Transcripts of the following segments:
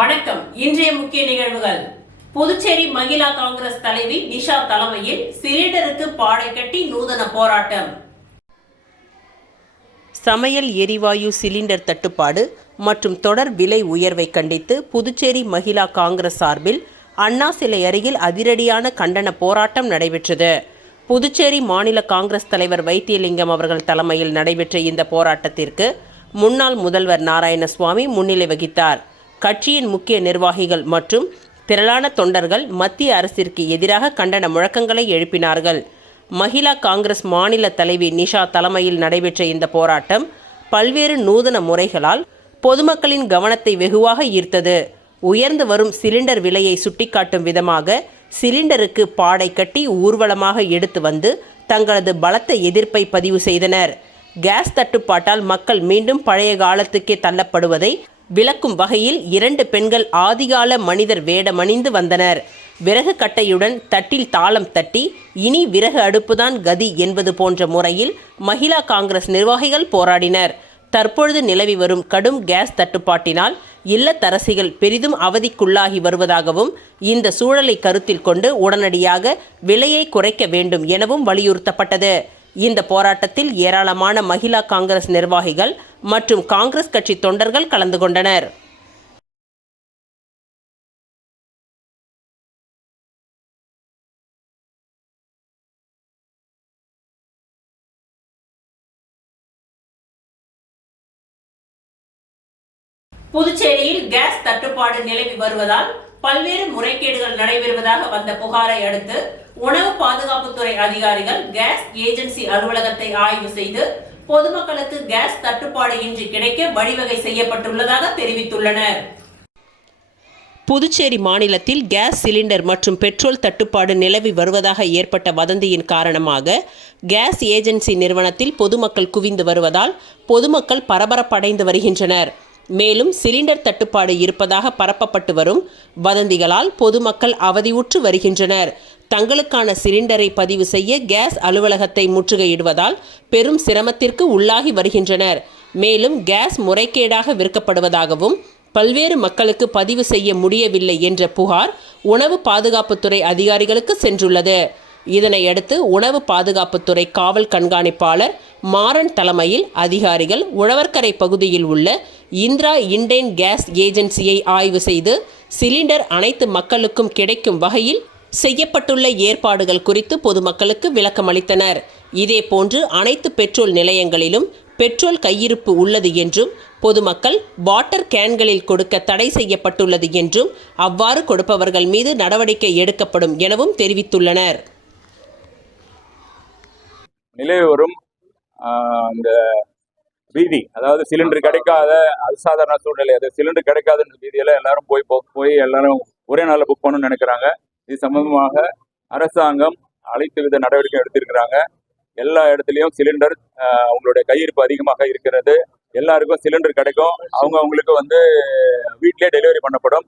வணக்கம். இன்றைய முக்கிய நிகழ்வுகள். புதுச்சேரி மகிழா காங்கிரஸ் தலைவி நிஷா தலைமையில் சிலிண்டருக்கு பாடை கட்டி நூதன போராட்டம். சமையல் எரிவாயு சிலிண்டர் தட்டுப்பாடு மற்றும் தொடர் விலை உயர்வை கண்டித்து புதுச்சேரி மகிழா காங்கிரஸ் சார்பில் அண்ணா சிலை அருகில் அதிரடியான கண்டன போராட்டம் நடைபெற்றது. புதுச்சேரி மாநில காங்கிரஸ் தலைவர் வைத்தியலிங்கம் அவர்கள் தலைமையில் நடைபெற்ற இந்த போராட்டத்திற்கு முன்னாள் முதல்வர் நாராயணசுவாமி முன்னிலை வகித்தார். கட்சியின் முக்கிய நிர்வாகிகள் மற்றும் திரளான தொண்டர்கள் மத்திய அரசிற்கு எதிராக கண்டன முழக்கங்களை எழுப்பினார்கள். மகிழா காங்கிரஸ் மாநில தலைவி நிஷா தலைமையில் நடைபெற்ற இந்த போராட்டம் பல்வேறு நூதன முறைகளால் பொதுமக்களின் கவனத்தை வெகுவாக ஈர்த்தது. உயர்ந்து வரும் சிலிண்டர் விலையை சுட்டிக்காட்டும் விதமாக சிலிண்டருக்கு பாடை கட்டி ஊர்வலமாக எடுத்து வந்து தங்களது பலத்த எதிர்ப்பை பதிவு செய்தனர். கேஸ் தட்டுப்பாட்டால் மக்கள் மீண்டும் பழைய காலத்துக்கே தள்ளப்படுவதை விளக்கும் வகையில் 2 பெண்கள் ஆதிகால மனிதர் வேடமணிந்து வந்தனர். விறகு கட்டையுடன் தட்டில் தாளம் தட்டி இனி விறகு அடுப்புதான் கதி என்பது போன்ற முறையில் மகிழா காங்கிரஸ் நிர்வாகிகள் போராடினர். தற்பொழுது நிலவி வரும் கடும் கேஸ் தட்டுப்பாட்டினால் இல்லத்தரசிகள் பெரிதும் அவதிக்குள்ளாகி வருவதாகவும் இந்த சூழலை கருத்தில் கொண்டு உடனடியாக விலையை குறைக்க வேண்டும் எனவும் வலியுறுத்தப்பட்டது. இந்த போராட்டத்தில் ஏராளமான மகிழா காங்கிரஸ் நிர்வாகிகள் மற்றும் காங்கிரஸ் கட்சி தொண்டர்கள் கலந்து கொண்டனர். புதுச்சேரியில் கேஸ் தட்டுப்பாடு நிலவி வருவதால் பல்வேறு முறைகேடுகள் நடைபெறுவதாக வந்த புகாரை அடுத்து உணவு பாதுகாப்புத்துறை அதிகாரிகள் கேஸ் ஏஜென்சி அலுவலகத்தை ஆய்வு செய்து பொதுமக்களுக்கு கேஸ் தட்டுப்பாடு இன்றி கிடைக்க வழிவகை செய்யப்பட்டுள்ளதாக தெரிவித்துள்ளனர். புதுச்சேரி மாநிலத்தில் கேஸ் சிலிண்டர் மற்றும் பெட்ரோல் தட்டுப்பாடு நிலவி வருவதாக ஏற்பட்ட வதந்தியின் காரணமாக கேஸ் ஏஜென்சி நிறுவனத்தில் பொதுமக்கள் குவிந்து வருவதால் பொதுமக்கள் பரபரப்படைந்து வருகின்றனர். மேலும் சிலிண்டர் தட்டுப்பாடு இருப்பதாக பரப்பப்பட்டு வரும் வதந்திகளால் பொதுமக்கள் அவதியுற்று வருகின்றனர். தங்களுக்கான சிலிண்டரை பதிவு செய்ய கேஸ் அலுவலகத்தை முற்றுகையிடுவதால் பெரும் சிரமத்திற்கு உள்ளாகி வருகின்றனர். மேலும் கேஸ் முறைகேடாக விற்கப்படுவதாகவும் பல்வேறு மக்களுக்கு பதிவு செய்ய முடியவில்லை என்ற புகார் உணவு பாதுகாப்புத்துறை அதிகாரிகளுக்கு சென்றுள்ளது. இதனையடுத்து உணவு பாதுகாப்புத்துறை காவல் கண்காணிப்பாளர் மாறன் தலைமையில் அதிகாரிகள் உழவர்கரை பகுதியில் உள்ள இந்திரா இண்டேன் கேஸ் ஏஜென்சியை ஆய்வு செய்து சிலிண்டர் அனைத்து மக்களுக்கும் கிடைக்கும் வகையில் செய்யப்பட்டுள்ள ஏற்பாடுகள் குறித்து பொதுமக்களுக்கு விளக்கமளித்தனர். இதேபோன்று அனைத்து பெட்ரோல் நிலையங்களிலும் பெட்ரோல் கையிருப்பு உள்ளது என்றும் பொதுமக்கள் வாட்டர் கேன்களில் கொடுக்க தடை செய்யப்பட்டுள்ளது என்றும் அவ்வாறு கொடுப்பவர்கள் மீது நடவடிக்கை எடுக்கப்படும் எனவும் தெரிவித்துள்ளனர். நிலவி வரும் இந்த பீதி, அதாவது சிலிண்டர் கிடைக்காத அசாதாரண சூழ்நிலை, அது சிலிண்டர் கிடைக்காத பீதியில எல்லாரும் போய் எல்லாரும் ஒரே நாளில் புக் பண்ணணும்னு நினைக்கிறாங்க. இது சம்பந்தமாக அரசாங்கம் அனைத்து வித நடவடிக்கை எடுத்திருக்கிறாங்க. எல்லா இடத்துலையும் சிலிண்டர் அவங்களுடைய கையிருப்பு அதிகமாக இருக்கிறது. எல்லாருக்கும் சிலிண்டர் கிடைக்கும். அவங்களுக்கு வீட்டிலே டெலிவரி பண்ணப்படும்.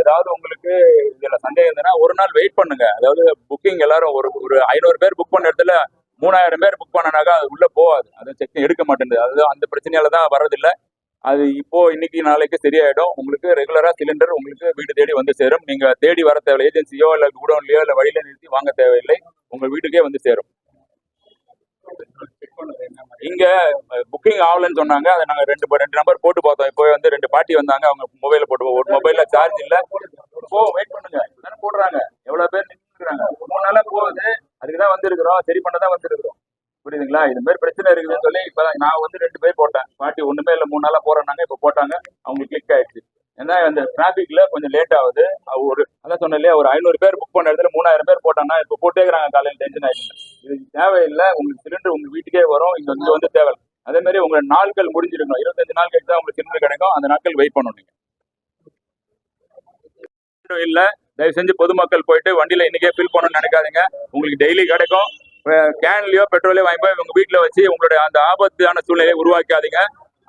ஏதாவது உங்களுக்கு இதுல சந்தேகம் இருந்ததுன்னா ஒரு நாள் வெயிட் பண்ணுங்க. அதாவது புக்கிங் எல்லாரும் ஒரு 500 பேர் புக் பண்ண இடத்துல 3000 பேர் புக் பண்ணனாக்கா அது உள்ள போகாது, அதை செக் எடுக்க மாட்டேங்குது. அது அந்த பிரச்சனையால தான் வரதில்லை. அது இப்போ இன்னைக்கு நாளைக்கு சரியாயிடும். உங்களுக்கு ரெகுலரா சிலிண்டர் உங்களுக்கு வீடு தேடி வந்து சேரும். நீங்க தேடி வர தேவையில்லை. ஏஜென்சியோ இல்லை குடோன்லயோ இல்லை வழியில நிறுத்தி வாங்க தேவையில்லை. உங்க வீட்டுக்கே வந்து சேரும். இங்க புக்கிங் ஆகலன்னு சொன்னாங்க. அதை நாங்க ரெண்டு நம்பர் போட்டு பார்த்தோம். இப்போ 2 பாட்டி வந்தாங்க. அவங்க மொபைல போட்டு, ஒரு மொபைல்ல சார்ஜ் இல்ல. வெயிட் பண்ணுங்க, தானே போடுறாங்க. எவ்வளவு பேர் நின்றுக்கிறாங்க. 3 நாளா போகுது. அதுக்குதான் வந்திருக்கிறோம், சரி பண்ணதான் வந்திருக்கிறோம். புரியுதுங்களா? இது மாதிரி பிரச்சனை இருக்குதுன்னு சொல்லி இப்பதான் நான் 2 பேர் போட்டேன். பாட்டி ஒண்ணுமே இல்லை, 3 நாளா போறாங்க. இப்ப போட்டாங்க, அவங்களுக்கு கிளிக் ஆயிடுச்சு. ஏன்னா அந்த டிராபிக்ல கொஞ்சம் லேட் ஆகுது. அதான் சொன்ன இல்லையா, ஒரு 500 பேர் புக் பண்ண இடத்துல 3000 பேர் போட்டாங்கன்னா இப்ப போட்டேங்கிறாங்க. காலையில் டென்ஷன் ஆயிடுச்சு. இது தேவையில்லை. உங்களுக்கு சிலிண்டர் உங்க வீட்டுக்கே வரும். இங்க வந்து தேவை. அதே மாதிரி உங்க நாட்கள் முடிஞ்சிருக்கணும். 25 நாள் கழிச்சு தான் உங்களுக்கு சிலிண்டர் கிடைக்கும். அந்த நாட்கள் வெயிட் பண்ணணும். நீங்க இல்ல, தயவு செஞ்சு பொதுமக்கள் போயிட்டு வண்டியில இன்னைக்கே ஃபில் பண்ணணும்னு நினைக்காதீங்க. உங்களுக்கு டெய்லி கிடைக்கும். கேன்லயோ பெட்ரோலையோ வாங்கி போய் உங்க வீட்டுல வச்சு உங்களுடைய அந்த ஆபத்தான சூழ்நிலையை உருவாக்காதீங்க.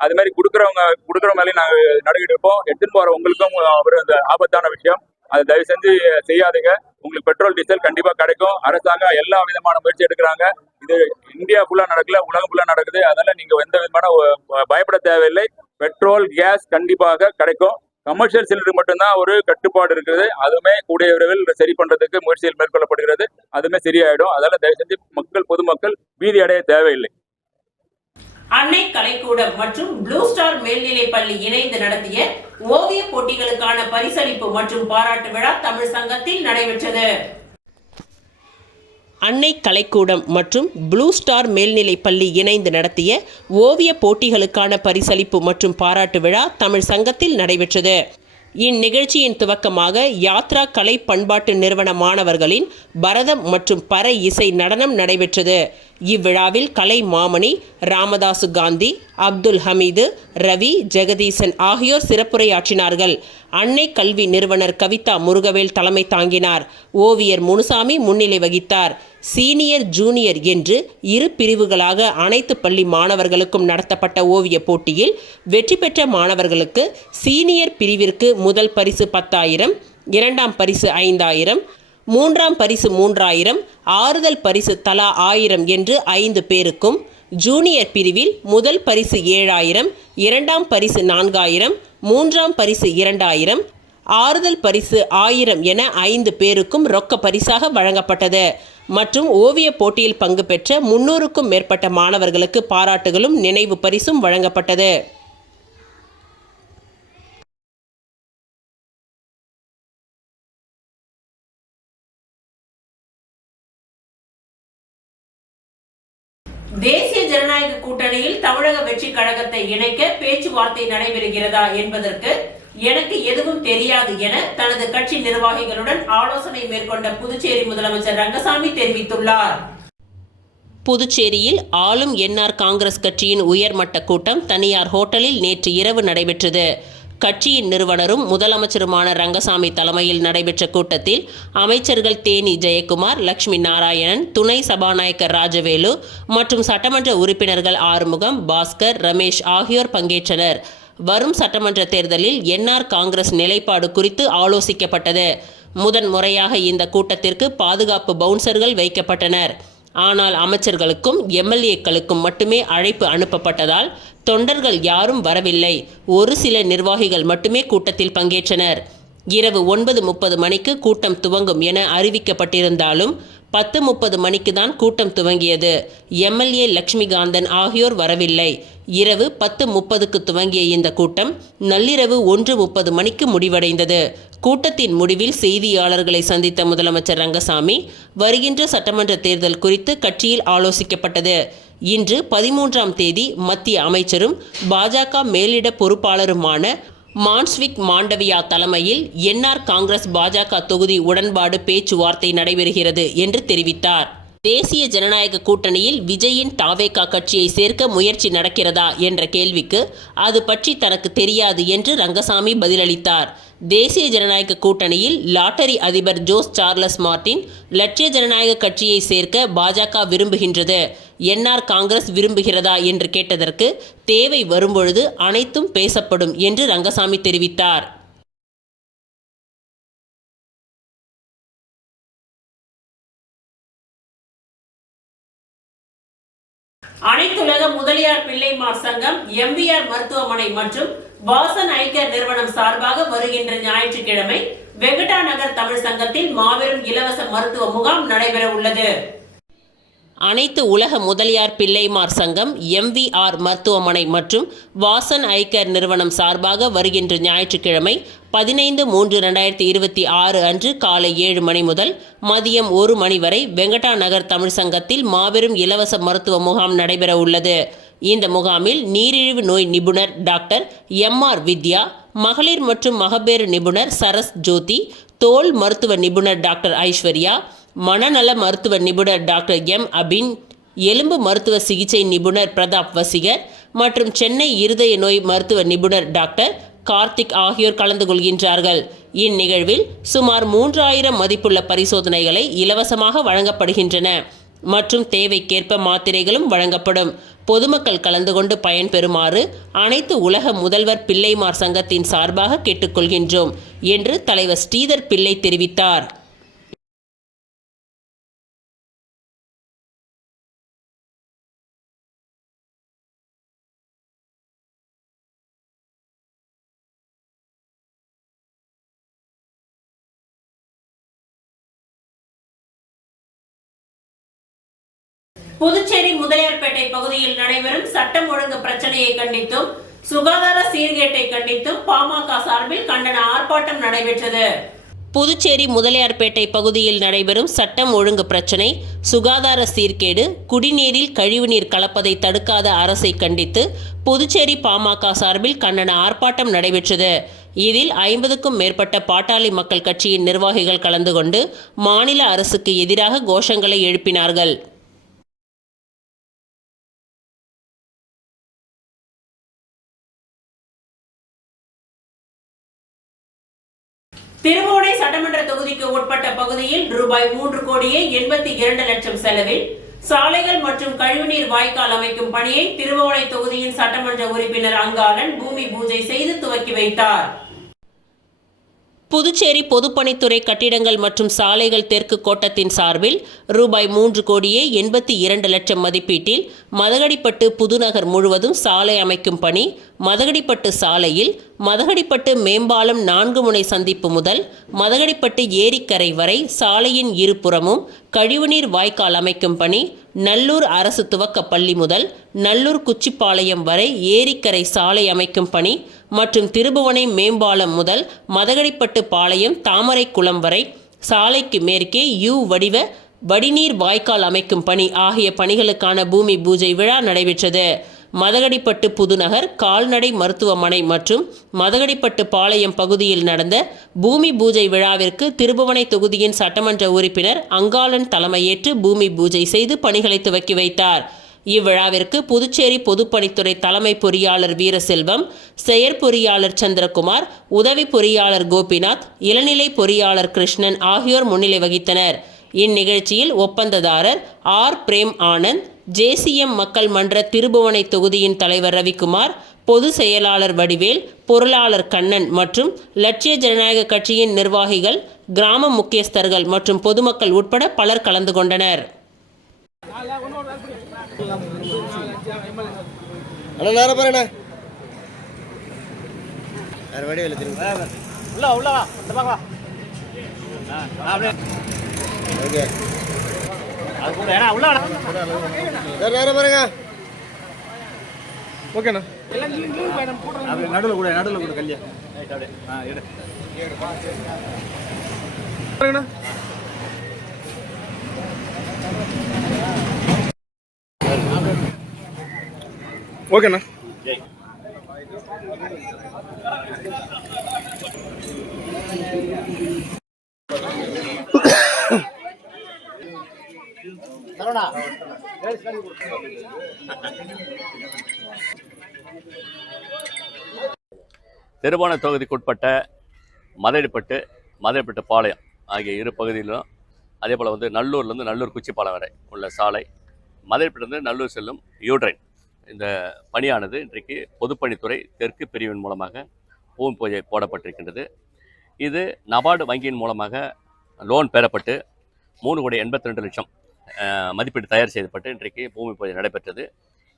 அது மாதிரி கொடுக்குற மேலேயும் நாங்கள் நடக்கிட்டு இருப்போம். எடுத்துன்னு போற உங்களுக்கும் ஒரு அந்த ஆபத்தான விஷயம். அதை தயவு செஞ்சு செய்யாதீங்க. உங்களுக்கு பெட்ரோல் டீசல் கண்டிப்பா கிடைக்கும். அரசாங்கம் எல்லா விதமான முயற்சி எடுக்கிறாங்க. இது இந்தியா ஃபுல்லா நடக்கல, உலகம் ஃபுல்லா நடக்குது. அதனால நீங்க எந்த விதமான பயப்பட தேவையில்லை. பெட்ரோல் கேஸ் கண்டிப்பாக கிடைக்கும். கமர்ஷியல் சிலிண்டர் மட்டும்தான் ஒரு கட்டுப்பாடு இருக்குது. அதுவுமே கூடிய விரைவில் சரி பண்றதுக்கு முயற்சிகள் மேற்கொள்ளப்படுகிறது. அதுவுமே சரியாயிடும். அதனால தயவு செஞ்சு பொதுமக்கள் பீதி அடைய தேவையில்லை. அன்னை கலைக்கூடம் மற்றும் ப்ளூ ஸ்டார் மேல்நிலைப் பள்ளி இணைந்து நடத்திய ஓவிய போட்டிகளுக்கான பரிசளிப்பு மற்றும் பாராட்டு விழா தமிழ் சங்கத்தில் நடைபெற்றது. அன்னை கலைக்கூடம் மற்றும் ப்ளூ ஸ்டார் மேல்நிலைப் பள்ளி இணைந்து நடத்திய ஓவிய போட்டிகளுக்கான பரிசளிப்பு மற்றும் பாராட்டு விழா தமிழ் சங்கத்தில் நடைபெற்றது. இந்நிகழ்ச்சியின் துவக்கமாக யாத்ரா கலை பண்பாட்டு நிறுவன மாணவர்களின் பரதம் மற்றும் பறை இசை நடனம் நடைபெற்றது. இவ்விழாவில் கலை மாமணி ராமதாசு காந்தி, அப்துல் ஹமீது, ரவி, ஜெகதீசன் ஆகியோர் சிறப்புரையாற்றினார்கள். அன்னை கல்வி நிறுவனர் கவிதா முருகவேல் தலைமை தாங்கினார். ஓவியர் முனுசாமி முன்னிலை வகித்தார். சீனியர், ஜூனியர் என்று இரு பிரிவுகளாக அனைத்து பள்ளி மாணவர்களுக்கும் நடத்தப்பட்ட ஓவிய போட்டியில் வெற்றி பெற்ற மாணவர்களுக்கு சீனியர் பிரிவிற்கு முதல் பரிசு 10,000, இரண்டாம் பரிசு 5,000, மூன்றாம் பரிசு 3,000, ஆறுதல் பரிசு தலா 1,000 என்று 5 பேருக்கும், ஜூனியர் பிரிவில் முதல் பரிசு 7,000, இரண்டாம் பரிசு 4,000, மூன்றாம் பரிசு 2,000, ஆறுதல் பரிசு 1,000 என 5 பேருக்கும் ரொக்க பரிசாக வழங்கப்பட்டது. மற்றும் ஓவிய போட்டியில் பங்கு பெற்ற 300க்கும் மேற்பட்ட மாணவர்களுக்கு பாராட்டுகளும் நினைவு பரிசும் வழங்கப்பட்டது. தேசிய ஜனநாயக கூட்டணியில் தமிழக வெற்றி கழகத்தை இணைக்க பேச்சுவார்த்தை நடைபெறுகிறதா என்பதற்கு எனக்கு எதுவும் தெரியாது என தனது கட்சி நிர்வாகிகளுடன் ஆலோசனை மேற்கொண்ட புதுச்சேரி முதலமைச்சர் ரங்கசாமி தெரிவித்துள்ளார். புதுச்சேரியில் ஆளும் என்ஆர் காங்கிரஸ் கட்சியின் உயர்மட்ட கூட்டம் தனியார் ஹோட்டலில் நேற்று இரவு நடைபெற்றது. கட்சியின் நிறுவனரும் முதலமைச்சருமான ரங்கசாமி தலைமையில் நடைபெற்ற கூட்டத்தில் அமைச்சர்கள் தேனி ஜெயக்குமார், லட்சுமி நாராயணன், துணை சபாநாயகர் ராஜவேலு மற்றும் சட்டமன்ற உறுப்பினர்கள் ஆறுமுகம், பாஸ்கர், ரமேஷ் ஆகியோர் பங்கேற்றனர். வரும் சட்டமன்ற தேர்தலில் என்ஆர் காங்கிரஸ் நிலைப்பாடு குறித்து ஆலோசிக்கப்பட்டது. முதன் முறையாக இந்த கூட்டத்திற்கு பாதுகாப்பு பவுன்சர்கள் வைக்கப்பட்டனர். ஆனால் அமைச்சர்களுக்கும் எம்எல்ஏக்களுக்கும் மட்டுமே அழைப்பு அனுப்பப்பட்டதால் தொண்டர்கள் யாரும் வரவில்லை. ஒரு சில நிர்வாகிகள் மட்டுமே கூட்டத்தில் பங்கேற்றனர். இரவு 9:30 மணிக்கு கூட்டம் துவங்கும் என அறிவிக்கப்பட்டிருந்தாலும் 10:30 மணிக்கு தான் கூட்டம் துவங்கியது. எம்எல்ஏ லட்சுமிகாந்தன் ஆகியோர் வரவில்லை. இரவு 10:30க்கு துவங்கிய இந்த கூட்டம் நள்ளிரவு 1:30 மணிக்கு முடிவடைந்தது. கூட்டத்தின் முடிவில் செய்தியாளர்களை சந்தித்த முதலமைச்சர் ரங்கசாமி, வருகின்ற சட்டமன்ற தேர்தல் குறித்து கட்சியில் ஆலோசிக்கப்பட்டது. இன்று 13ஆம் தேதி மத்திய அமைச்சரும் பாஜக மேலிட பொறுப்பாளருமான மான்ஸ்விக் மாண்டவியா தலைமையில் என்ஆர் காங்கிரஸ் பாஜக தொகுதி உடன்பாடு பேச்சுவார்த்தை நடைபெறுகிறது என்று தெரிவித்தார். தேசிய ஜனநாயக கூட்டணியில் விஜயின் தாவேகா கட்சியை சேர்க்க முயற்சி நடக்கிறதா என்ற கேள்விக்கு அது பற்றி தனக்கு தெரியாது என்று ரங்கசாமி பதிலளித்தார். தேசிய ஜனநாயக கூட்டணியில் லாட்டரி அதிபர் ஜோஸ் சார்லஸ் மார்டின் லட்சிய ஜனநாயக கட்சியை சேர்க்க பாஜக விரும்புகின்றது, என்ஆர் காங்கிரஸ் விரும்புகிறதா என்று கேட்டதற்கு தேவை வரும்பொழுது அனைத்தும் பேசப்படும் என்று ரங்கசாமி தெரிவித்தார். அனைத்துலக முதலியார் பிள்ளைமார் சங்கம், எம்விஆர் மருத்துவமனை மற்றும் வாசன் ஐகேர் நிறுவனம் சார்பாக வருகின்ற ஞாயிற்றுக்கிழமை வெங்கடா நகர் தமிழ் சங்கத்தில் மாபெரும் இலவச மருத்துவ முகாம் நடைபெற உள்ளது. அனைத்து உலக முதலியார் பிள்ளைமார் சங்கம், எம்விஆர் மருத்துவமனை மற்றும் வாசன் ஐகேர் நிறுவனம் சார்பாக வருகின்ற ஞாயிற்றுக்கிழமை 15/3/2026 அன்று காலை 7 மணி முதல் மதியம் 1 மணி வரை வெங்கடா நகர் தமிழ் சங்கத்தில் மாபெரும் இலவச மருத்துவ முகாம் நடைபெற உள்ளது. இந்த முகாமில் நீரிழிவு நோய் நிபுணர் டாக்டர் எம்ஆர் வித்யா, மகளிர் மற்றும் மகப்பேறு நிபுணர் சரஸ் ஜோதி, தோல் மருத்துவ நிபுணர் டாக்டர் ஐஸ்வர்யா, மனநல மருத்துவ நிபுணர் டாக்டர் எம் அபின், எலும்பு மருத்துவ சிகிச்சை நிபுணர் பிரதாப் வசிகர் மற்றும் சென்னை இருதய நோய் மருத்துவ நிபுணர் டாக்டர் கார்த்திக் ஆகியோர் கலந்து கொள்கின்றார்கள். இந்நிகழ்வில் சுமார் 3000 மதிப்புள்ள பரிசோதனைகளை இலவசமாக வழங்கப்படுகின்றன மற்றும் தேவைக்கேற்ப மாத்திரைகளும் வழங்கப்படும். பொதுமக்கள் கலந்து கொண்டு பயன்பெறுமாறு அனைத்து உலக முதல்வர் பிள்ளைமார் சங்கத்தின் சார்பாக கேட்டுக்கொள்கின்றோம் என்று தலைவர் ஸ்ரீதர் பிள்ளை தெரிவித்தார். புதுச்சேரி முதலியார்பேட்டை பகுதியில் நடைபெறும் சட்டம் ஒழுங்கு பிரச்சனையை கண்டித்தும் சுகாதார சீர்கேட்டை கண்டித்தும் பாமக சார்பில் கண்டன ஆர்ப்பாட்டம் நடைபெற்றது. புதுச்சேரி முதலியார்பேட்டை பகுதியில் நடைபெறும் சட்டம் ஒழுங்கு பிரச்சினை, சுகாதார சீர்கேடு, குடிநீரில் கழிவுநீர் கலப்பதை தடுக்காத அரசை கண்டித்து புதுச்சேரி பாமக சார்பில் கண்டன ஆர்ப்பாட்டம் நடைபெற்றது. இதில் 50க்கும் மேற்பட்ட பாட்டாளி மக்கள் கட்சியின் நிர்வாகிகள் கலந்து கொண்டு மாநில அரசுக்கு எதிராக கோஷங்களை எழுப்பினார்கள். திருபுவனை சட்டமன்ற தொகுதிக்கு உட்பட்ட பகுதியில் ரூபாய் 3,82,00,000 செலவில் சாலைகள் மற்றும் கழிவுநீர் வாய்க்கால் அமைக்கும் பணியை திருபுவனை தொகுதியின் சட்டமன்ற உறுப்பினர் அங்காளன் பூமி பூஜை செய்து துவக்கி வைத்தார். புதுச்சேரி பொதுப்பணித்துறை கட்டிடங்கள் மற்றும் சாலைகள் தெற்கு கோட்டத்தின் சார்பில் ரூபாய் 3,82,00,000 மதிப்பீட்டில் மதகடிப்பட்டு புதுநகர் முழுவதும் சாலை அமைக்கும் பணி, மதகடிப்பட்டு சாலையில் மதகடிப்பட்டு மேம்பாலம் 4 முனை சந்திப்பு முதல் மதகடிப்பட்டு ஏரிக்கரை வரை சாலையின் இருபுறமும் கழிவுநீர் வாய்க்கால் அமைக்கும் பணி, நல்லூர் அரசு துவக்க பள்ளி முதல் நல்லூர் குச்சிப்பாளையம் வரை ஏரிக்கரை சாலை அமைக்கும் பணி மற்றும் திருபுவனை மேம்பாலம் முதல் மதகடிப்பட்டு பாளையம் தாமரைக்குளம் வரை சாலைக்கு மேற்கே யூ வடிவ வடிநீர் வாய்க்கால் அமைக்கும் பணி ஆகிய பணிகளுக்கான பூமி பூஜை விழா நடைபெற்றது. மதகடிப்பட்டு புதுநகர் கால்நடை மருத்துவமனை மற்றும் மதகடிப்பட்டு பாளையம் பகுதியில் நடந்த பூமி பூஜை விழாவிற்கு திருபுவனை தொகுதியின் சட்டமன்ற உறுப்பினர் அங்காளன் தலைமையேற்று பூமி பூஜை செய்து பணிகளை துவக்கி வைத்தார். இவ்விழாவிற்கு புதுச்சேரி பொதுப்பணித்துறை தலைமை பொறியாளர் வீரசெல்வம், செயற்பொறியாளர் சந்திரகுமார், உதவி பொறியாளர் கோபிநாத், இளநிலை பொறியாளர் கிருஷ்ணன் ஆகியோர் முன்னிலை வகித்தனர். இந்நிகழ்ச்சியில் ஒப்பந்ததாரர் ஆர். பிரேம் ஆனந்த், JCM மக்கள் மன்ற திருபுவனை தொகுதியின் தலைவர் ரவிக்குமார், பொது செயலாளர் வடிவேல், பொருளாளர் கண்ணன் மற்றும் லட்சிய ஜனநாயக கட்சியின் நிர்வாகிகள், கிராம முக்கியஸ்தர்கள் மற்றும் பொதுமக்கள் உட்பட பலர் கலந்து கொண்டனர். ஓகேண்ணா, நடுவில் கூட கல்யா ஓகேண்ணா. திருபுவனை தொகுதிக்குட்பட்ட மதகடிப்பட்டு பாளையம் ஆகிய இரு பகுதியிலும், அதே போல் நல்லூர்லேருந்து நல்லூர் குச்சிப்பாளையம் வரை உள்ள சாலை, மதகடிப்பட்டிலிருந்து நல்லூர் செல்லும் யூட்ரைன், இந்த பணியானது இன்றைக்கு பொதுப்பணித்துறை தெற்கு பிரிவின் மூலமாக பூமி பூஜை போடப்பட்டிருக்கின்றது. இது நபார்டு வங்கியின் மூலமாக லோன் பெறப்பட்டு 3,82,00,000 மதிப்பீடு தயார் செய்யப்பட்டு இன்றைக்கு பூமி பூஜை நடைபெற்றது.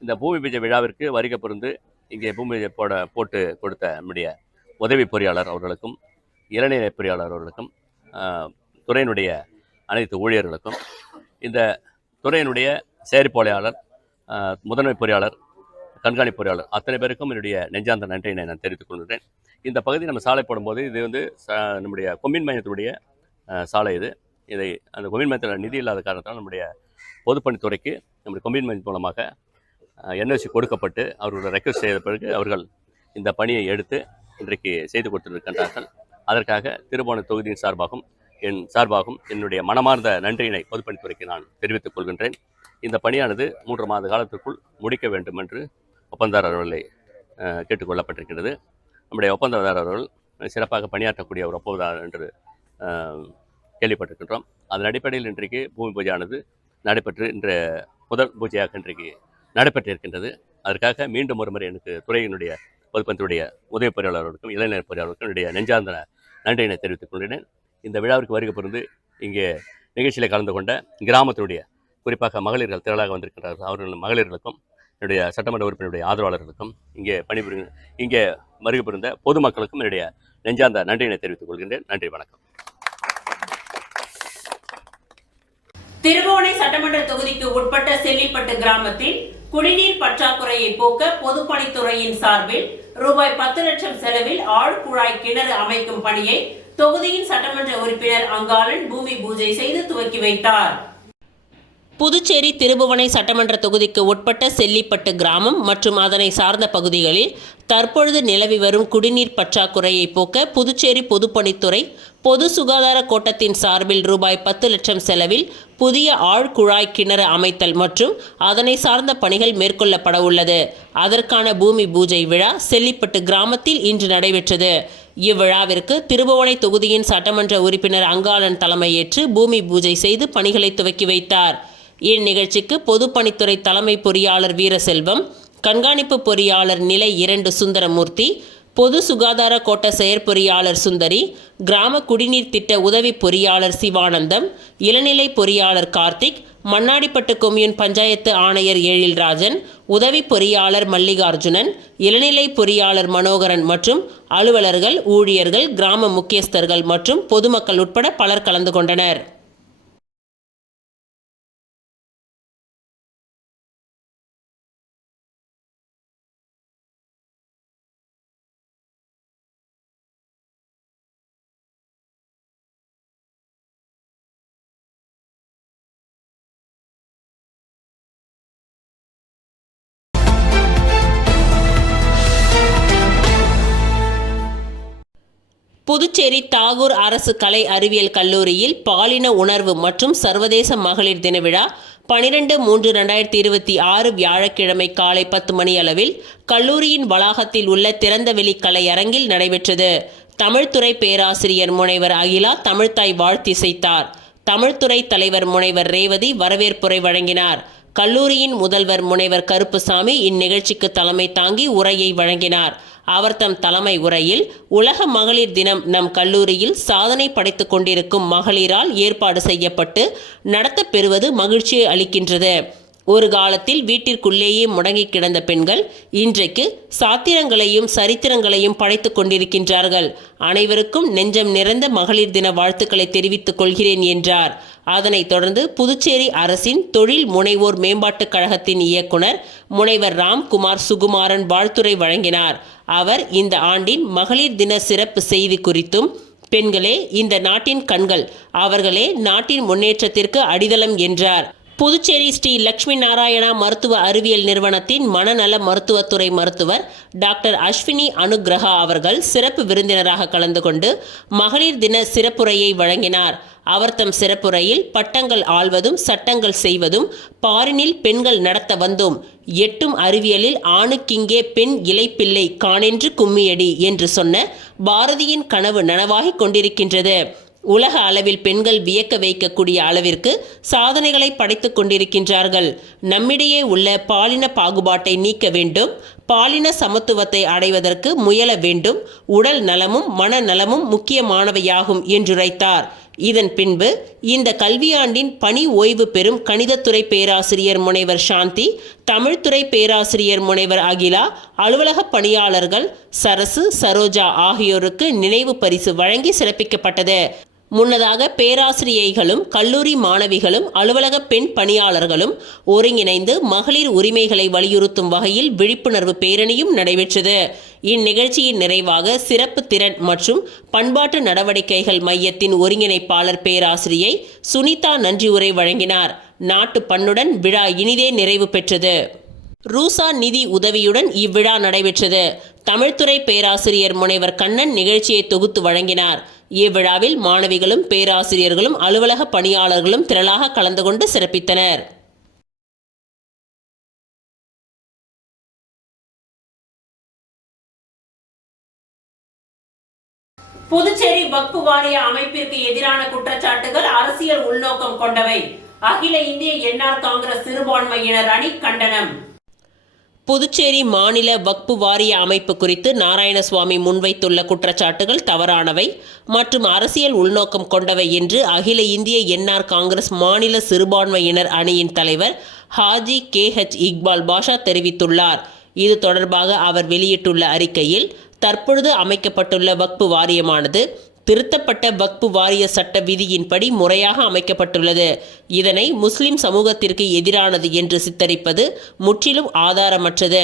இந்த பூமி பூஜை விழாவிற்கு வருகை புரிந்து இங்கே பூமி பூஜை போட்டு கொடுத்த நம்முடைய உதவி பொறியாளர் அவர்களுக்கும், இளநிலை பொறியாளர் அவர்களுக்கும், துறையினுடைய அனைத்து ஊழியர்களுக்கும், இந்த துறையினுடைய செயற்பொறியாளர், முதன்மை பொறியாளர், கண்காணி பொறியாளர் அத்தனை பேருக்கும் என்னுடைய நெஞ்சார்ந்த நன்றியினை நான் தெரிவித்துக் கொள்கிறேன். இந்த பகுதி நம்ம சாலை போடும்போது இது நம்முடைய கொம்யூன் மையத்தினுடைய சாலை இதை அந்த கொம்யூன் மையத்தில் நிதி இல்லாத காரணத்தால் நம்முடைய பொதுப்பணித்துறைக்கு நம்முடைய கொம்யூன் மையம் மூலமாக NOC கொடுக்கப்பட்டு அவர்களோட ரெக்வஸ்ட் செய்த பிறகு அவர்கள் இந்த பணியை எடுத்து இன்றைக்கு செய்து கொடுத்திருக்கின்றார்கள். அதற்காக திருபுவனை தொகுதியின் சார்பாகவும் என்னுடைய மனமார்ந்த நன்றியினை பொதுப்பணித்துறைக்கு நான் தெரிவித்துக் கொள்கின்றேன். இந்த பணியானது 3 மாத காலத்திற்குள் முடிக்க வேண்டும் என்று ஒப்பந்ததாரர் அவர்களை கேட்டுக்கொள்ளப்பட்டிருக்கிறது. நம்முடைய ஒப்பந்ததாரர் அவர்கள் சிறப்பாக பணியாற்றக்கூடிய ஒரு ஒப்பந்ததாரர் என்று கேள்விப்பட்டிருக்கின்றோம். அதன் அடிப்படையில் இன்றைக்கு பூமி பூஜையானது நடைபெற்று இன்றைய முதல் பூஜையாக இன்றைக்கு நடைபெற்றிருக்கின்றது. அதற்காக மீண்டும் ஒரு முறை எனக்கு துறையினுடைய பொதுப்பணித்துடைய உதவி பொறியாளர்களுக்கும் இளைஞர் பொறியாளர்களுக்கும் என்னுடைய நெஞ்சார்ந்த நன்றியினை தெரிவித்துக் கொள்கிறேன். இந்த விழாவிற்கு வருகை புரிந்து இங்கே நிகழ்ச்சியில் கலந்து கொண்ட கிராமத்தினுடைய குறிப்பாக மகளிர்கள் திரளாக வந்திருக்கிறார்கள். அவர்கள் மகளிர்களுக்கும் என்னுடைய சட்டமன்ற உறுப்பினருடைய ஆதரவாளர்களுக்கும் இங்கே வருகை புரிந்த பொதுமக்களுக்கும் என்னுடைய நெஞ்சார்ந்த நன்றியினை தெரிவித்துக் கொள்கின்றேன். நன்றி, வணக்கம். திருபுவனை சட்டமன்ற தொகுதிக்கு உட்பட்ட செல்லிப்பட்டு கிராமத்தில் குடிநீர் பற்றாக்குறையை போக்க பொதுப்பணித்துறையின் சார்பில் ரூபாய் 10 லட்சம் செலவில் ஆழ்குழாய் கிணறு அமைக்கும் பணியை தொகுதியின் சட்டமன்ற உறுப்பினர் அங்காளன் பூமி பூஜை செய்து துவக்கி வைத்தார். புதுச்சேரி திருபுவனை சட்டமன்ற தொகுதிக்கு உட்பட்ட செல்லிப்பட்டு கிராமம் மற்றும் அதனை சார்ந்த பகுதிகளில் தற்பொழுது நிலவி வரும் குடிநீர் பற்றாக்குறையை போக்க புதுச்சேரி பொதுப்பணித்துறை பொது சுகாதார கோட்டத்தின் சார்பில் ரூபாய் 10 லட்சம் செலவில் புதிய ஆழ்குழாய் கிணறு அமைத்தல் மற்றும் அதனை சார்ந்த பணிகள் மேற்கொள்ளப்பட உள்ளது. அதற்கான பூமி பூஜை விழா செல்லிப்பட்டு கிராமத்தில் இன்று நடைபெற்றது. இவ்விழாவிற்கு திருபுவனை தொகுதியின் சட்டமன்ற உறுப்பினர் அங்காளன் தலைமையேற்று பூமி பூஜை செய்து பணிகளை துவக்கி வைத்தார். இந்நிகழ்ச்சிக்கு பொதுப்பணித்துறை தலைமை பொறியாளர் வீரசெல்வம், கண்காணிப்பு பொறியாளர் நிலை 2 சுந்தரமூர்த்தி, பொது சுகாதார கோட்ட செயற்பொறியாளர் சுந்தரி, கிராம குடிநீர் திட்ட உதவி பொறியாளர் சிவானந்தம், இளநிலை பொறியாளர் கார்த்திக், மண்ணாடிப்பட்டு கொம்யூன் பஞ்சாயத்து ஆணையர் எழில்ராஜன், உதவி பொறியாளர் மல்லிகார்ஜுனன், இளநிலை பொறியாளர் மனோகரன் மற்றும் அலுவலர்கள், ஊழியர்கள், கிராம முக்கியஸ்தர்கள் மற்றும் பொதுமக்கள் உட்பட பலர் கலந்து கொண்டனர். புதுச்சேரி தாகூர் அரசு கலை அறிவியல் கல்லூரியில் பாலின உணர்வு மற்றும் சர்வதேச மகளிர் தின விழா 12/3/2026 வியாழக்கிழமை காலை 10 மணி அளவில் கல்லூரியின் வளாகத்தில் உள்ள திறந்தவெளி கலையரங்கில் நடைபெற்றது. தமிழ்துறை பேராசிரியர் முனைவர் அகிலா தமிழ்த்தாய் வாழ்த்திசைத்தார். தமிழ்துறை தலைவர் முனைவர் ரேவதி வரவேற்புரை வழங்கினார். கல்லூரியின் முதல்வர் முனைவர் கருப்புசாமி இந்நிகழ்ச்சிக்கு தலைமை தாங்கி உரையை வழங்கினார். அவர் தம் தலைமை உரையில் உலக மகளிர் தினம் நம் கல்லூரியில் சாதனை படைத்துக் கொண்டிருக்கும் மகளிரால் ஏற்பாடு செய்யப்பட்டு நடத்தப்பெறுவது மகிழ்ச்சியை அளிக்கின்றது. ஒரு காலத்தில் வீட்டிற்குள்ளேயே முடங்கி கிடந்த பெண்கள் இன்றைக்கு சாத்திரங்களையும் சரித்திரங்களையும் படைத்துக் கொண்டிருக்கின்றார்கள். அனைவருக்கும் நெஞ்சம் நிறைந்த மகளிர் தின வாழ்த்துக்களை தெரிவித்துக் கொள்கிறேன் என்றார். அதனைத் தொடர்ந்து புதுச்சேரி அரசின் தொழில் முனைவோர் மேம்பாட்டுக் கழகத்தின் இயக்குனர் முனைவர் ராம்குமார் சுகுமாரன் வாழ்த்துரை வழங்கினார். அவர் இந்த ஆண்டின் மகளிர் தின சிறப்பு செய்தி குறித்தும், பெண்களே இந்த நாட்டின் கண்கள், அவர்களே நாட்டின் முன்னேற்றத்திற்கு அடித்தளம் என்றார். புதுச்சேரி ஸ்ரீ லட்சுமி நாராயணா மருத்துவ அறிவியல் நிறுவனத்தின் மனநல மருத்துவத்துறை மருத்துவர் டாக்டர் அஸ்வினி அனுகிரகா அவர்கள் சிறப்பு விருந்தினராக கலந்து கொண்டு மகளிர் தின சிறப்புரையை வழங்கினார். அவர் தம் சிறப்புரையில் பட்டங்கள் ஆள்வதும் சட்டங்கள் செய்வதும் பாரினில் பெண்கள் நடத்த வந்தோம், எட்டும் அறிவியலில் ஆணுக்கிங்கே பெண் இலைப்பிள்ளை காணென்று கும்மியடி என்று சொன்ன பாரதியின் கனவு நனவாகிக் கொண்டிருக்கின்றது. உலக அளவில் பெண்கள் வியக்க வைக்கக்கூடிய அளவிற்கு சாதனைகளை படைத்துக் கொண்டிருக்கின்றார்கள். நம்மிடையே உள்ள பாலின பாகுபாட்டை நீக்க வேண்டும், பாலின சமத்துவத்தை அடைவதற்கு முயல வேண்டும், உடல் நலமும் மனநலமும் முக்கியமானவையாகும் என்றுரைத்தார். இதன் பின்பு இந்த கல்வியாண்டின் பணி ஓய்வு பெறும் கணிதத்துறை பேராசிரியர் முனைவர் சாந்தி, தமிழ்துறை பேராசிரியர் முனைவர் அகிலா, அலுவலக பணியாளர்கள் சரசு, சரோஜா ஆகியோருக்கு நினைவு பரிசு வழங்கி சிறப்பிக்கப்பட்டது. முன்னதாக பேராசிரியைகளும் கல்லூரி மாணவிகளும் அலுவலக பெண் பணியாளர்களும் ஒருங்கிணைந்து மகளிர் உரிமைகளை வலியுறுத்தும் வகையில் விழிப்புணர்வு பேரணியும் நடைபெற்றது. இந்நிகழ்ச்சியின் நிறைவாக சிறப்பு திறன் மற்றும் பண்பாட்டு நடவடிக்கைகள் மையத்தின் ஒருங்கிணைப்பாளர் பேராசிரியை சுனிதா நன்றி உரை வழங்கினார். நாட்டு பண்ணுடன் விழா இனிதே நிறைவு பெற்றது. ரூசா நிதி உதவியுடன் இவ்விழா நடைபெற்றது. தமிழ்துறை பேராசிரியர் முனைவர் கண்ணன் நிகழ்ச்சியை தொகுத்து வழங்கினார். இவ்விழாவில் மாணவிகளும் பேராசிரியர்களும் அலுவலக பணியாளர்களும் திரளாக கலந்து கொண்டு சிறப்பித்தனர். புதுச்சேரி வக்ஃப் வாரிய அமைப்பிற்கு எதிரான குற்றச்சாட்டுகள் அரசியல் உள்நோக்கம் கொண்டவை. அகில இந்திய என்ஆர் காங்கிரஸ் சிறுபான்மையினர் அணி கண்டனம். புதுச்சேரி மாநில வக்ஃப் வாரிய அமைப்பு குறித்து நாராயணசுவாமி முன்வைத்துள்ள குற்றச்சாட்டுகள் தவறானவை மற்றும் அரசியல் உள்நோக்கம் கொண்டவை என்று அகில இந்திய என்ஆர் காங்கிரஸ் மாநில சிறுபான்மையினர் அணியின் தலைவர் ஹாஜி KH இக்பால் பாஷா தெரிவித்துள்ளார். இது தொடர்பாக அவர் வெளியிட்டுள்ள அறிக்கையில், தற்பொழுது அமைக்கப்பட்டுள்ள வக்ஃப் வாரியமானது திருத்தப்பட்ட வக்பு வாரிய சட்ட விதியின்படி முறையாக அமைக்கப்பட்டுள்ளது. இதனை முஸ்லிம் சமூகத்திற்கு எதிரானது என்று சித்தரிப்பது முற்றிலும் ஆதாரமற்றது.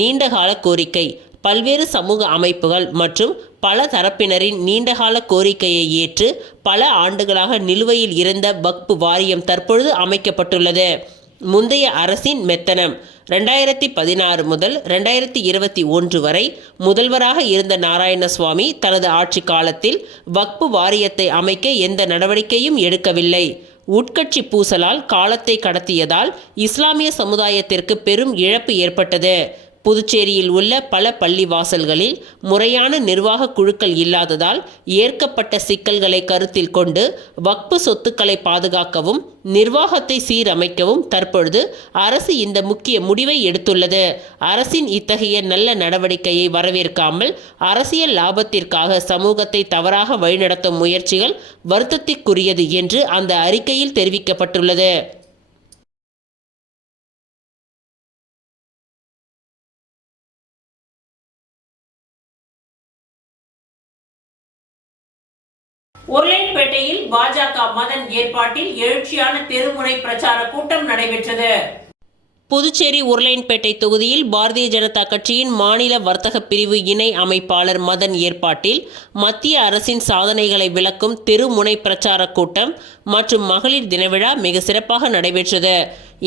நீண்டகால கோரிக்கை. பல்வேறு சமூக அமைப்புகள் மற்றும் பல தரப்பினரின் நீண்டகால கோரிக்கையை ஏற்று பல ஆண்டுகளாக நிலுவையில் இருந்த வக்பு வாரியம் தற்பொழுது அமைக்கப்பட்டுள்ளது. முந்தைய அரசின் மெத்தனம். 2016 முதல் 2021 வரை முதல்வராக இருந்த நாராயணசுவாமி தனது ஆட்சி காலத்தில் வக்பு வாரியத்தை அமைக்க எந்த நடவடிக்கையும் எடுக்கவில்லை. உட்கட்சி பூசலால் காலத்தை கடத்தியதால் இஸ்லாமிய சமுதாயத்திற்கு பெரும் இழப்பு ஏற்பட்டது. புதுச்சேரியில் உள்ள பல பள்ளிவாசல்களில் முறையான நிர்வாக குழுக்கள் இல்லாததால் ஏற்கப்பட்ட சிக்கல்களை கருத்தில் கொண்டு வக்பு சொத்துக்களை பாதுகாக்கவும் நிர்வாகத்தை சீரமைக்கவும் தற்பொழுது அரசு இந்த முக்கிய முடிவை எடுத்துள்ளது. அரசின் இத்தகைய நல்ல நடவடிக்கையை வரவேற்காமல் அரசியல் லாபத்திற்காக சமூகத்தை தவறாக வழிநடத்தும் முயற்சிகள் வருத்தத்திற்குரியது என்று அந்த அறிக்கையில் தெரிவிக்கப்பட்டுள்ளது. உருளையன்பேட்டையில் பாஜக மதன் ஏற்பாட்டில் எழுச்சியான தெருமுனை பிரச்சார கூட்டம் நடைபெற்றது. புதுச்சேரி உருளையன்பேட்டை தொகுதியில் பாரதிய ஜனதா கட்சியின் மாநில வர்த்தக பிரிவு இணை அமைப்பாளர் மதன் ஏற்பாட்டில் மத்திய அரசின் சாதனைகளை விளக்கும் தெருமுனை பிரச்சார கூட்டம் மற்றும் மகளிர் தின விழா மிக சிறப்பாக நடைபெற்றது.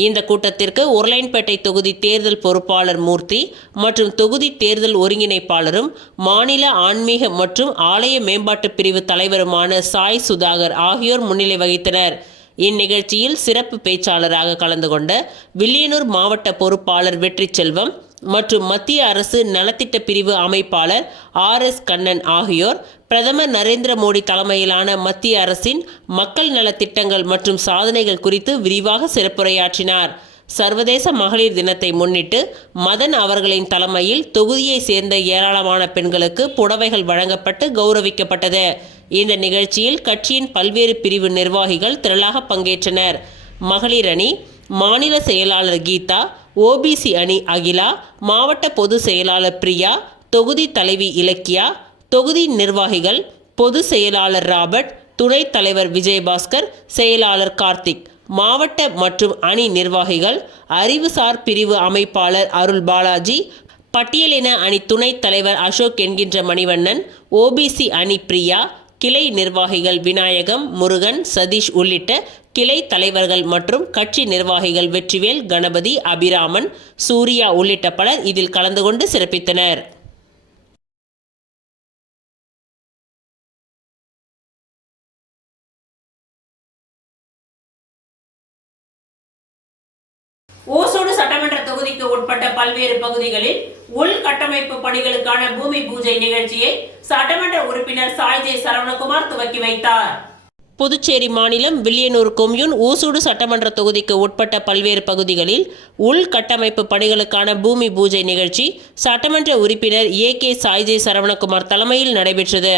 இந்த கூட்டத்திற்கு உருளையன்பேட்டை தொகுதி தேர்தல் பொறுப்பாளர் மூர்த்தி மற்றும் தொகுதி தேர்தல் ஒருங்கிணைப்பாளரும் மாநில ஆன்மீக மற்றும் ஆலய மேம்பாட்டு பிரிவு தலைவருமான சாய் சுதாகர் ஆகியோர் முன்னிலை வகித்தனர். இந்நிகழ்ச்சியில் சிறப்பு பேச்சாளராக கலந்து கொண்ட வில்லியனூர் மாவட்ட பொறுப்பாளர் வெற்றி செல்வம் மற்றும் மத்திய அரசு நலத்திட்ட பிரிவு அமைப்பாளர் RS கண்ணன் ஆகியோர் பிரதமர் நரேந்திர மோடி தலைமையிலான மத்திய அரசின் மக்கள் நலத்திட்டங்கள் மற்றும் சாதனைகள் குறித்து விரிவாக சிறப்புரையாற்றினார். சர்வதேச மகளிர் தினத்தை முன்னிட்டு மதன் அவர்களின் தலைமையில் தொகுதியை சேர்ந்த ஏராளமான பெண்களுக்கு புடவைகள் வழங்கப்பட்டு கௌரவிக்கப்பட்டது. இந்த நிகழ்ச்சியில் கட்சியின் பல்வேறு பிரிவு நிர்வாகிகள் திரளாக பங்கேற்றனர். மகளிர் அணி மாநில செயலாளர் கீதா, OBC அணி அகிலா, மாவட்ட பொதுச் செயலாளர் பிரியா, தொகுதி தலைவி இலக்கியா, தொகுதி நிர்வாகிகள் பொதுச் செயலாளர் ராபர்ட், துணைத் தலைவர் விஜயபாஸ்கர், செயலாளர் கார்த்திக், மாவட்ட மற்றும் அணி நிர்வாகிகள், அறிவுசார் பிரிவு அமைப்பாளர் அருள் பாலாஜி, பட்டியலின அணி துணைத் தலைவர் அசோக் என்கின்ற மணிவண்ணன், OBC அணி பிரியா, கிளை நிர்வாகிகள் விநாயகம், முருகன், சதீஷ் உள்ளிட்ட கிளை தலைவர்கள் மற்றும் கட்சி நிர்வாகிகள் வெற்றிவேல், கணபதி, அபிராமன், சூர்யா உள்ளிட்ட பலர் இதில் கலந்து கொண்டு சிறப்பித்தனர். ஓசூடு சட்டமன்ற தொகுதிக்கு உட்பட்ட பல்வேறு பகுதிகளில் உள்கட்டமைப்பு பணிகளுக்கான பூமி பூஜை நிகழ்ச்சியை சட்டமன்ற உறுப்பினர் சாய் ஜே சரவணகுமார் துவக்கி வைத்தார். புதுச்சேரி மாநிலம் வில்லியனூர் கொம்யூன் ஓசூடு சட்டமன்ற தொகுதிக்கு உட்பட்ட பல்வேறு பகுதிகளில் உள்கட்டமைப்பு பணிகளுக்கான பூமி பூஜை நிகழ்ச்சி சட்டமன்ற உறுப்பினர் AK சாய் ஜே சரவணகுமார் தலைமையில் நடைபெற்றது.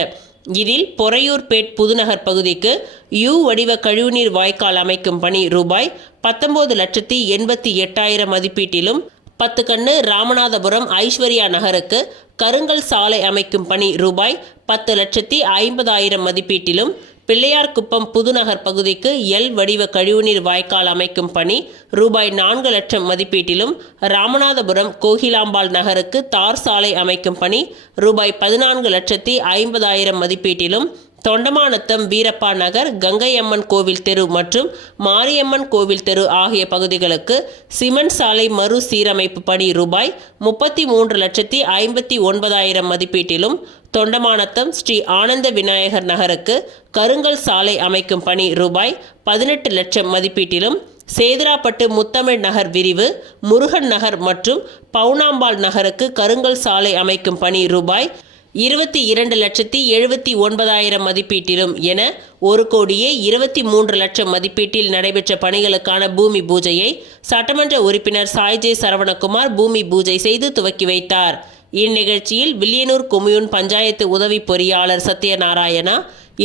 இதில் பொறையூர்பேட் புதுநகர் பகுதிக்கு U வடிவ கழிவுநீர் வாய்க்கால் அமைக்கும் பணி ரூபாய் 19,88,000 மதிப்பீட்டிலும், 10 கண்ணு ராமநாதபுரம் ஐஸ்வர்யா நகருக்கு கருங்கல் சாலை அமைக்கும் பணி ரூபாய் 10,50,000 மதிப்பீட்டிலும், பிள்ளையார்குப்பம் புதுநகர் பகுதிக்கு L வடிவ கழிவுநீர் வாய்க்கால் அமைக்கும் பணி ரூபாய் 4 லட்சம் மதிப்பீட்டிலும், ராமநாதபுரம் கோகிலாம்பாள் நகருக்கு தார் சாலை அமைக்கும் பணி ரூபாய் 14,50,000 மதிப்பீட்டிலும், தொண்டமாநத்தம் வீரப்பா நகர், கங்கையம்மன் கோவில் தெரு மற்றும் மாரியம்மன் கோவில் தெரு ஆகிய பகுதிகளுக்கு சிமெண்ட் சாலை மறு சீரமைப்பு பணி ரூபாய் 33,59,000 மதிப்பீட்டிலும், தொண்டமாநத்தம் ஸ்ரீ ஆனந்த விநாயகர் நகருக்கு கருங்கல் சாலை அமைக்கும் பணி ரூபாய் 18 லட்சம் மதிப்பீட்டிலும், சேதுராப்பட்டு முத்தமிழ் நகர் விரிவு, முருகன் நகர் மற்றும் பவுனாம்பாள் நகருக்கு கருங்கல் சாலை அமைக்கும் பணி ரூபாய் 22,79,000 மதிப்பீட்டிலும் என 1,23 லட்சம் மதிப்பீட்டில் நடைபெற்ற பணிகளுக்கான பூமி பூஜையை சட்டமன்ற உறுப்பினர் சாய் ஜே சரவணகுமார் பூமி பூஜை செய்து துவக்கி வைத்தார். இந்நிகழ்ச்சியில் வில்லியனூர் கொம்யூன் பஞ்சாயத்து உதவி பொறியாளர் சத்யநாராயணா,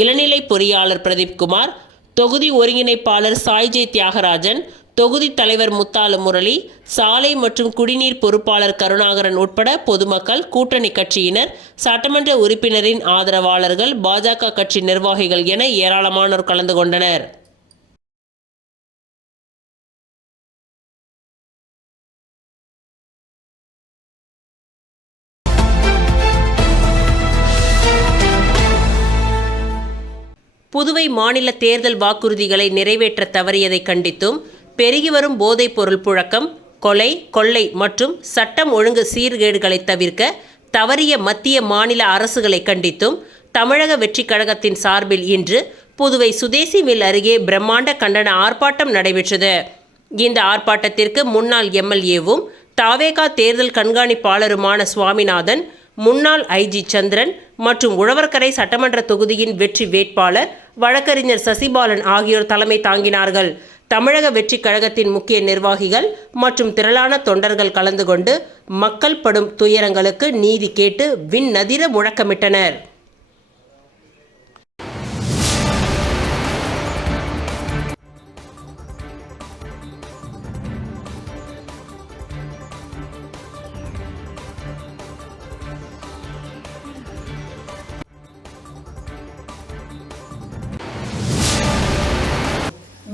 இளநிலை பொறியாளர் பிரதீப்குமார், தொகுதி ஒருங்கிணைப்பாளர் சாய் ஜே தியாகராஜன், தொகுதி தலைவர் முத்தாலு முரளி, சாலை மற்றும் குடிநீர் பொறுப்பாளர் கருணாகரன் உட்பட பொதுமக்கள், கூட்டணி கட்சியினர், சட்டமன்ற உறுப்பினரின் ஆதரவாளர்கள், பாஜக கட்சி நிர்வாகிகள் என ஏராளமானோர் கலந்து கொண்டனர். புதுவை மாநில தேர்தல் வாக்குறுதிகளை நிறைவேற்ற தவறியதை கண்டித்தும், பெருகி வரும் போதைப் பொருள் புழக்கம், கொலை, கொள்ளை மற்றும் சட்டம் ஒழுங்கு சீர்கேடுகளை தவிர்க்க தவறிய மத்திய மாநில அரசுகளை கண்டித்தும் தமிழக வெற்றிக் கழகத்தின் சார்பில் இன்று புதுவை சுதேசி மில் அருகே பிரம்மாண்ட கண்டன ஆர்ப்பாட்டம் நடைபெற்றது. இந்த ஆர்ப்பாட்டத்திற்கு முன்னாள் எம்எல்ஏவும் தாவேகா தேர்தல் கண்காணிப்பாளருமான சுவாமிநாதன், முன்னாள் ஐஜி சந்திரன் மற்றும் உழவர்கரை சட்டமன்ற தொகுதியின் வெற்றி வேட்பாளர் வழக்கறிஞர் சசிபாலன் ஆகியோர் தலைமை தாங்கினார்கள். தமிழக வெற்றிக் கழகத்தின் முக்கிய நிர்வாகிகள் மற்றும் திரளான தொண்டர்கள் கலந்து கொண்டு மக்கள் படும் துயரங்களுக்கு நீதி கேட்டு விண்ணதிர முழக்கமிட்டனர்.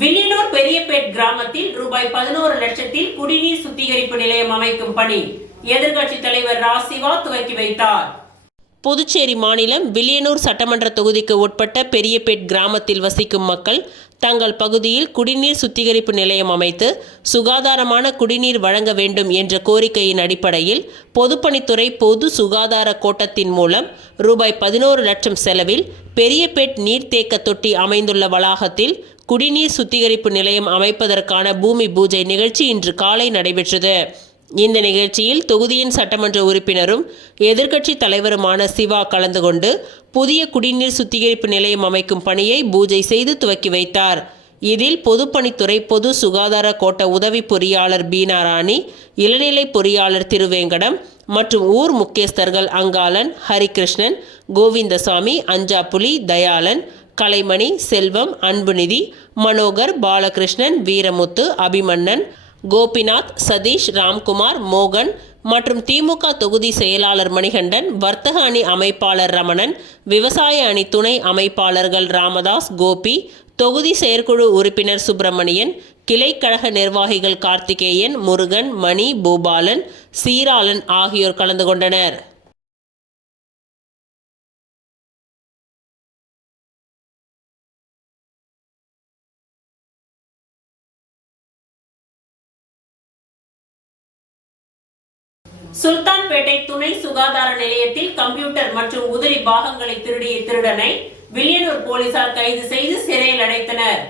வில்லியனூர் பெரியபேட் கிராமத்தில் ரூபாய் 11 லட்சத்தில் குடிநீர் சுத்திகரிப்பு நிலையம் அமைக்கும் பணி எதிர்க்கட்சித் தலைவர் ராசிவா துவக்கி வைத்தார். புதுச்சேரி மாநிலம் வில்லியனூர் சட்டமன்ற தொகுதிக்கு உட்பட்ட பெரியபேட் கிராமத்தில் வசிக்கும் மக்கள் தங்கள் பகுதியில் குடிநீர் சுத்திகரிப்பு நிலையம் அமைத்து சுகாதாரமான குடிநீர் வழங்க வேண்டும் என்ற கோரிக்கையின் அடிப்படையில் பொதுப்பணித்துறை பொது சுகாதார கோட்டத்தின் மூலம் ரூபாய் 11 லட்சம் செலவில் பெரியபேட் நீர்த்தேக்க தொட்டி அமைந்துள்ள வளாகத்தில் குடிநீர் சுத்திகரிப்பு நிலையம் அமைப்பதற்கான பூமி பூஜை நிகழ்ச்சி இன்று காலை நடைபெற்றது. இந்த நிகழ்ச்சியில் தொகுதியின் சட்டமன்ற உறுப்பினரும் எதிர்க்கட்சி தலைவருமான சிவா கலந்து கொண்டு புதிய குடிநீர் சுத்திகரிப்பு நிலையம் அமைக்கும் பணியை பூஜை செய்து துவக்கி வைத்தார். இதில் பொதுப்பணித்துறை பொது சுகாதார கோட்ட உதவி பொறியாளர் பீனா ராணி, இளநிலை பொறியாளர் திருவேங்கடம் மற்றும் ஊர் முக்கியஸ்தர்கள் அங்காளன், ஹரிகிருஷ்ணன், கோவிந்தசாமி, அஞ்சாப்புலி, தயாளன், கலைமணி, செல்வம், அன்புநிதி, மனோகர், பாலகிருஷ்ணன், வீரமுத்து, அபிமன்னன், கோபிநாத், சதீஷ், ராம்குமார், மோகன் மற்றும் திமுக தொகுதி செயலாளர் மணிகண்டன், வர்த்தக அணி அமைப்பாளர் ரமணன், விவசாய அணி துணை அமைப்பாளர்கள் ராமதாஸ், கோபி, தொகுதி செயற்குழு உறுப்பினர் சுப்பிரமணியன், கிளைக்கழக நிர்வாகிகள் கார்த்திகேயன், முருகன், மணி, பூபாலன், சீராளன் ஆகியோர் கலந்து கொண்டனர். சுல்தான்பேட்டை துணை சுகாதார நிலையத்தில் கம்ப்யூட்டர் மற்றும் உதிரி பாகங்களை திருடிய திருடனை வில்லியனூர் போலீசார் கைது செய்து சிறையில் அடைத்தனர்.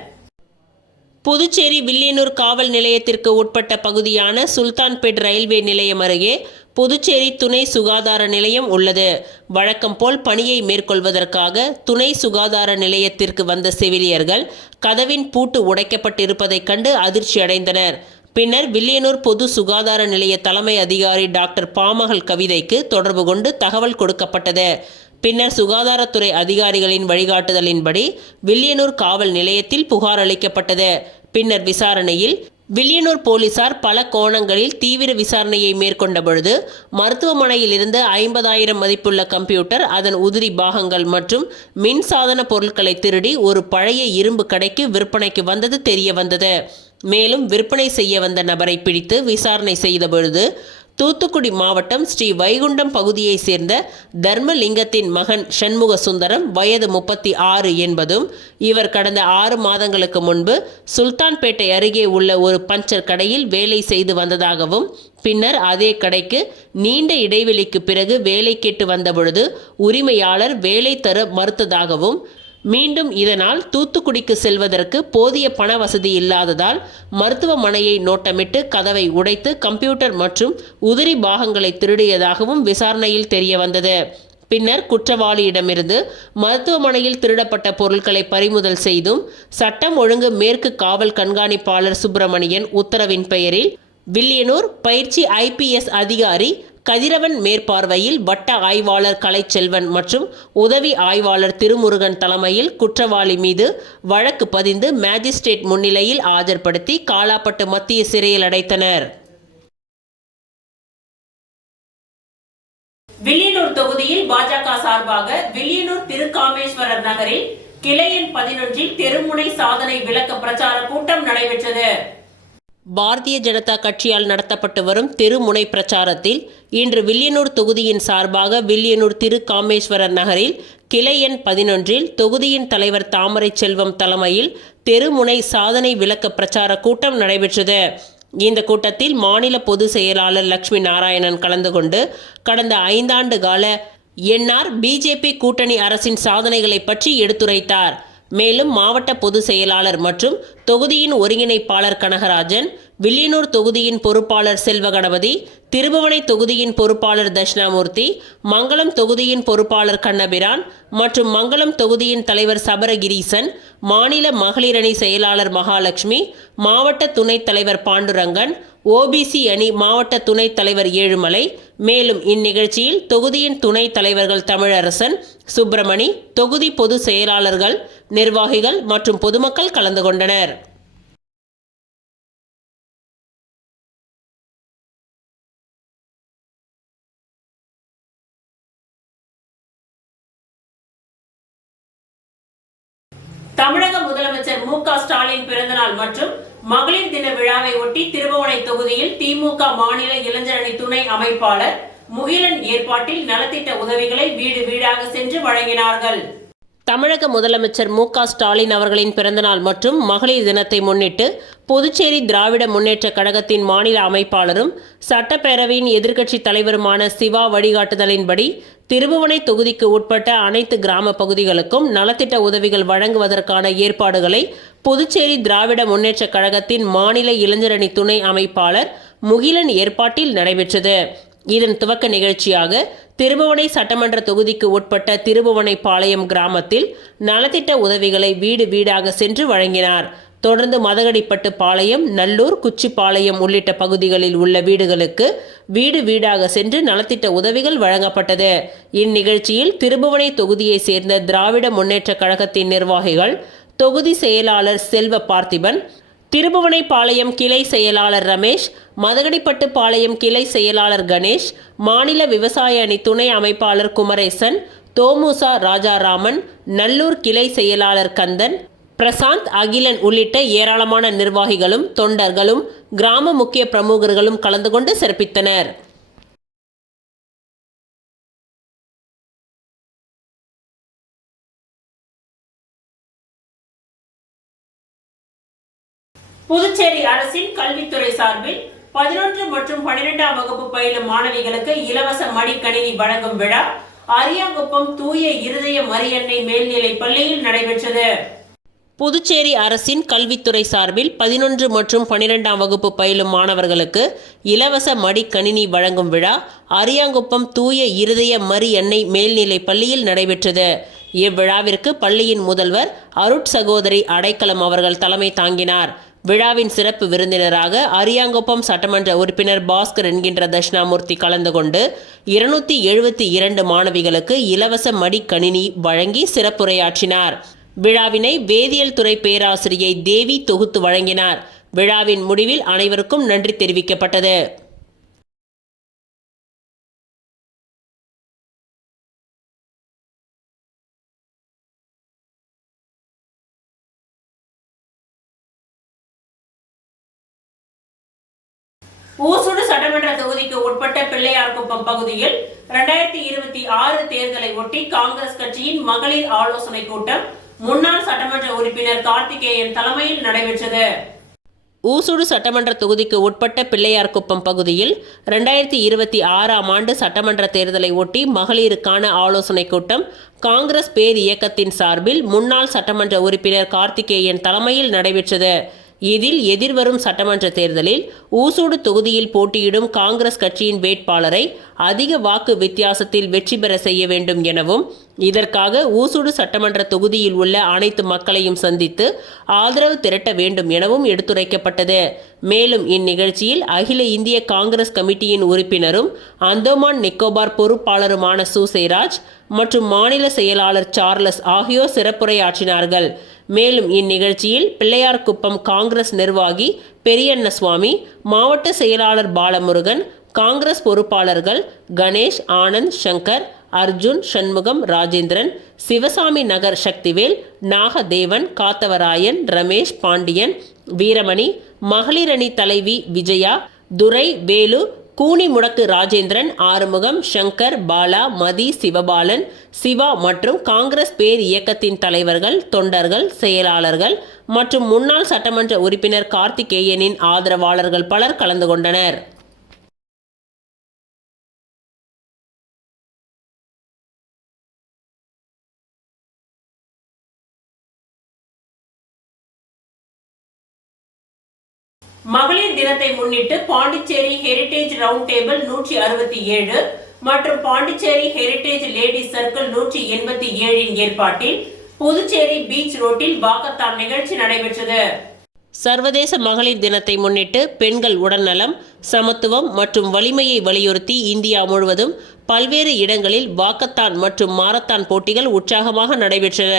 புதுச்சேரி வில்லியனூர் காவல் நிலையத்திற்கு உட்பட்ட பகுதியான சுல்தான்பேட் ரயில்வே நிலையம் அருகே புதுச்சேரி துணை சுகாதார நிலையம் உள்ளது. வழக்கம் போல் பணியை மேற்கொள்வதற்காக துணை சுகாதார நிலையத்திற்கு வந்த செவிலியர்கள் கதவின் பூட்டு உடைக்கப்பட்டிருப்பதைக் கண்டு அதிர்ச்சி அடைந்தனர். பின்னர் வில்லியனூர் பொது சுகாதார நிலைய தலைமை அதிகாரி டாக்டர் பாமகள் கவிதைக்கு தொடர்பு கொண்டு தகவல் கொடுக்கப்பட்டது. பின்னர் சுகாதாரத்துறை அதிகாரிகளின் வழிகாட்டுதலின்படி வில்லியனூர் காவல் நிலையத்தில் புகார் அளிக்கப்பட்டது. பின்னர் விசாரணையில் வில்லியனூர் போலீசார் பல கோணங்களில் தீவிர விசாரணையை மேற்கொண்ட பொழுது மருத்துவமனையில் இருந்து 50,000 மதிப்புள்ள கம்ப்யூட்டர், அதன் உதிரி பாகங்கள் மற்றும் மின்சாதன பொருட்களை திருடி ஒரு பழைய இரும்பு கடைக்கு விற்பனைக்கு வந்தது தெரிய வந்தது. மேலும் விற்பனை செய்ய வந்த நபரை பிடித்து விசாரணை செய்த பொழுது தூத்துக்குடி மாவட்டம் ஸ்ரீ வைகுண்டம் பகுதியை சேர்ந்த தர்மலிங்கத்தின் மகன் சண்முக சுந்தரம், வயது 36 என்பதும், இவர் கடந்த 6 மாதங்களுக்கு முன்பு சுல்தான்பேட்டை அருகே உள்ள ஒரு பஞ்சர் கடையில் வேலை செய்து வந்ததாகவும், பின்னர் அதே கடைக்கு நீண்ட இடைவெளிக்கு பிறகு வேலை கேட்டு வந்தபொழுது உரிமையாளர் வேலை தர மறுத்ததாகவும், மீண்டும் இதனால் தூத்துக்குடிக்கு செல்வதற்கு போதிய பண வசதி இல்லாததால் மருத்துவமனையை நோட்டமிட்டு கதவை உடைத்து கம்ப்யூட்டர் மற்றும் உதிரி பாகங்களை திருடியதாகவும் விசாரணையில் தெரிய வந்தது. பின்னர் குற்றவாளியிடமிருந்து மருத்துவமனையில் திருடப்பட்ட பொருட்களை பறிமுதல் செய்தும் சட்டம் ஒழுங்கு மேற்கு காவல் கண்காணிப்பாளர் சுப்பிரமணியன் உத்தரவின் பெயரில் வில்லியனூர் பயிற்சி IPS அதிகாரி கதிரவன் மேற்பார்வையில் வட்ட ஆய்வாளர் கலைச்செல்வன் மற்றும் உதவி ஆய்வாளர் திருமுருகன் தலைமையில் குற்றவாளி மீது வழக்கு பதிந்து மேஜிஸ்ட்ரேட் முன்னிலையில் ஆஜர்படுத்தி காலாப்பட்டு மத்திய சிறையில் அடைத்தனர். வில்லியனூர் தொகுதியில் பாஜக சார்பாக வில்லியனூர் திருக்காமேஸ்வரர் நகரில் கிளை எண் 11 தெருமுனை சாதனை விளக்க பிரச்சார கூட்டம் நடைபெற்றது. பாரதிய ஜனதா கட்சியால் நடத்தப்பட்டு வரும் தெருமுனை பிரச்சாரத்தில் இன்று வில்லியனூர் தொகுதியின் சார்பாக வில்லியனூர் திருக்காமேஸ்வரர் நகரில் கிளை எண் 11 தொகுதியின் தலைவர் தாமரை செல்வம் தலைமையில் தெருமுனை சாதனை விளக்க பிரச்சார கூட்டம் நடைபெற்றது. இந்த கூட்டத்தில் மாநில பொதுச் செயலாளர் லட்சுமி நாராயணன் கலந்து கொண்டு கடந்த 5 ஆண்டு கால என்ஆர் பிஜேபி கூட்டணி அரசின் சாதனைகளை பற்றி எடுத்துரைத்தார். மேலும் மாவட்ட பொதுச் செயலாளர் மற்றும் தொகுதியின் ஒருங்கிணைப்பாளர் கனகராஜன், வில்லியனூர் தொகுதியின் பொறுப்பாளர் செல்வகணபதி, திருபுவனை தொகுதியின் பொறுப்பாளர் தட்சிணாமூர்த்தி, மங்களம் தொகுதியின் பொறுப்பாளர் கண்ணபிரான் மற்றும் மங்களம் தொகுதியின் தலைவர் சபரகிரீசன், மாநில மகளிர் அணி செயலாளர் மகாலட்சுமி, மாவட்ட துணைத் தலைவர் பாண்டுரங்கன், ஓபிசி அணி மாவட்ட துணைத் தலைவர் ஏழுமலை. மேலும் இந்நிகழ்ச்சியில் தொகுதியின் துணைத் தலைவர்கள் தமிழரசன், சுப்பிரமணி, தொகுதி பொதுச் செயலாளர்கள், நிர்வாகிகள் மற்றும் பொதுமக்கள் கலந்து கொண்டனர். தமிழக முதலமைச்சர் மு.க. ஸ்டாலின் பிறந்தநாள் மற்றும் மகளிர் தின விழாவை ஒட்டி திருபுவனை தொகுதியில் திமுக மாநில இளைஞரணி துணை அமைப்பாளர் முகிலன் ஏற்பாட்டில் நலத்திட்ட உதவிகளை வீடு வீடாக சென்று வழங்கினார்கள். தமிழக முதலமைச்சர் மு.க. ஸ்டாலின் அவர்களின் பிறந்தநாள் மற்றும் மகளிர் தினத்தை முன்னிட்டு புதுச்சேரி திராவிட முன்னேற்ற கழகத்தின் மாநில அமைப்பாளரும் சட்டப்பேரவையின் எதிர்க்கட்சி தலைவருமான சிவா வழிகாட்டுதலின்படி திருபுவனை தொகுதிக்கு உட்பட்ட அனைத்து கிராம பகுதிகளுக்கும் நலத்திட்ட உதவிகள் வழங்குவதற்கான ஏற்பாடுகளை புதுச்சேரி திராவிட முன்னேற்ற கழகத்தின் மாநில இளைஞரணி துணை அமைப்பாளர் முகிலன் ஏற்பாட்டில் நடைபெற்றது. இதன் துவக்க நிகழ்ச்சியாக திருபுவனை சட்டமன்ற தொகுதிக்கு உட்பட்ட திருபுவனை பாளையம் கிராமத்தில் நலத்திட்ட உதவிகளை வீடு வீடாக சென்று வழங்கினார். தொடர்ந்து மதகடிப்பட்டு பாளையம், நல்லூர், குச்சிப்பாளையம் உள்ளிட்ட பகுதிகளில் உள்ள வீடுகளுக்கு வீடு வீடாக சென்று நலத்திட்ட உதவிகள் வழங்கப்பட்டது. இந்நிகழ்ச்சியில் திருபுவனை தொகுதியை சேர்ந்த திராவிட முன்னேற்ற கழகத்தின் நிர்வாகிகள், தொகுதி செயலாளர் செல்வ பார்த்திபன், திருபுவனை பாளையம் கிளை செயலாளர் ரமேஷ், மதகடிப்பட்டு பாளையம் கிளை செயலாளர் கணேஷ், மாநில விவசாய அணி துணை அமைப்பாளர் குமரேசன், தோமுசா ராஜாராமன், நல்லூர் கிளை செயலாளர் கந்தன், பிரசாந்த், அகிலன் உள்ளிட்ட ஏராளமான நிர்வாகிகளும் தொண்டர்களும் கிராம முக்கிய பிரமுகர்களும் கலந்து கொண்டு சிறப்பித்தனர். புதுச்சேரி அரசின் கல்வித்துறை சார்பில் 11 மற்றும் 12ஆம் வகுப்பு பயிலும் மாணவிகளுக்கு இலவச மடிக்கணினி வழங்கும் விழா அரியாங்குப்பம் தூய இருதய மரியன்னை மேல்நிலைப் பள்ளியில் நடைபெற்றது. புதுச்சேரி அரசின் கல்வித்துறை சார்பில் 11 மற்றும் 12ஆம் வகுப்பு பயிலும் மாணவர்களுக்கு இலவச மடிக்கணினி வழங்கும் விழா அரியாங்குப்பம் தூய இருதய மரியன்னை மேல்நிலைப் பள்ளியில் நடைபெற்றது. இவ்விழாவிற்கு பள்ளியின் முதல்வர் அருட்சகோதரி அடைக்கலம் அவர்கள் தலைமை தாங்கினார். விழாவின் சிறப்பு விருந்தினராக அரியாங்குப்பம் சட்டமன்ற உறுப்பினர் பாஸ்கர் என்கின்ற தட்சிணாமூர்த்தி கலந்து கொண்டு 272 மாணவிகளுக்கு இலவச மடிக்கணினி வழங்கி சிறப்புரையாற்றினார். விழாவினை வேதியியல் துறை பேராசிரியை தேவி தொகுத்து வழங்கினார். விழாவின் முடிவில் அனைவருக்கும் நன்றி தெரிவிக்கப்பட்டது. ஊசுடு சட்டமன்ற தொகுதிக்கு உட்பட்ட பிள்ளையார்குப்பம் பகுதியில் 2026 தேர்தலை ஒட்டி காங்கிரஸ் கட்சியின் மகளிர் ஆலோசனை கூட்டம் முன்னாள் சட்டமன்ற உறுப்பினர் கார்த்திகேயன் தலைமையில் நடைபெற்றது. ஊசுடு சட்டமன்ற தொகுதிக்கு உட்பட்ட பிள்ளையார்குப்பம் பகுதியில் 2026ஆம் ஆண்டு சட்டமன்ற தேர்தலை ஒட்டி மகளிருக்கான ஆலோசனை கூட்டம் காங்கிரஸ் பேர் இயக்கத்தின் சார்பில் முன்னாள் சட்டமன்ற உறுப்பினர் கார்த்திகேயன் தலைமையில் நடைபெற்றது. இதில் எதிர்வரும் சட்டமன்ற தேர்தலில் ஊசூடு தொகுதியில் போட்டியிடும் காங்கிரஸ் கட்சியின் வேட்பாளரை அதிக வாக்கு வித்தியாசத்தில் வெற்றி பெற செய்ய வேண்டும் எனவும், இதற்காக ஊசூடு சட்டமன்ற தொகுதியில் உள்ள அனைத்து மக்களையும் சந்தித்து ஆதரவு திரட்ட வேண்டும் எனவும் எடுத்துரைக்கப்பட்டது. மேலும் இந்நிகழ்ச்சியில் அகில இந்திய காங்கிரஸ் கமிட்டியின் உறுப்பினரும் அந்தோமான் நிக்கோபார் பொறுப்பாளருமான சூசைராஜ் மற்றும் மாநில செயலாளர் சார்லஸ் ஆகியோர் சிறப்புரையாற்றினார்கள். மேலும் இந்நிகழ்ச்சியில் பிள்ளையார்குப்பம் காங்கிரஸ் நிர்வாகி பெரியண்ணசுவாமி, மாவட்ட செயலாளர் பாலமுருகன், காங்கிரஸ் பொறுப்பாளர்கள் கணேஷ், ஆனந்த், சங்கர், அர்ஜுன், சண்முகம், ராஜேந்திரன், சிவசாமி நகர் சக்திவேல், நாகதேவன், காத்தவராயன், ரமேஷ், பாண்டியன், வீரமணி, மகளிர் அணி தலைவி விஜயா, துரை, வேலு, கூனி முடக்கு ராஜேந்திரன், ஆறுமுகம், சங்கர், பாலா, மதி, சிவபாலன், சிவா மற்றும் காங்கிரஸ் பேர் இயக்கத்தின் தலைவர்கள், தொண்டர்கள், செயலாளர்கள் மற்றும் முன்னாள் சட்டமன்ற உறுப்பினர் கார்த்திகேயனின் ஆதரவாளர்கள் பலர் கலந்து கொண்டனர். மகளிர் தினத்தை முன்னிட்டு பாண்டிச்சேரி ஹெரிடேஜ் ரவுண்ட் டேபிள் 167 மற்றும் பாண்டிச்சேரி ஹெரிடேஜ் லேடிஸ் சர்க்கிள் 187 ஏற்பாட்டில் புதுச்சேரி பீச் ரோட்டில் வாக்கத்தான் நிகழ்ச்சி நடைபெற்றது. சர்வதேச மகளிர் தினத்தை முன்னிட்டு பெண்கள் உடல்நலம், சமத்துவம் மற்றும் வலிமையை வலியுறுத்தி இந்தியா முழுவதும் பல்வேறு இடங்களில் வாக்கத்தான் மற்றும் மாரத்தான் போட்டிகள் உற்சாகமாக நடைபெற்றன.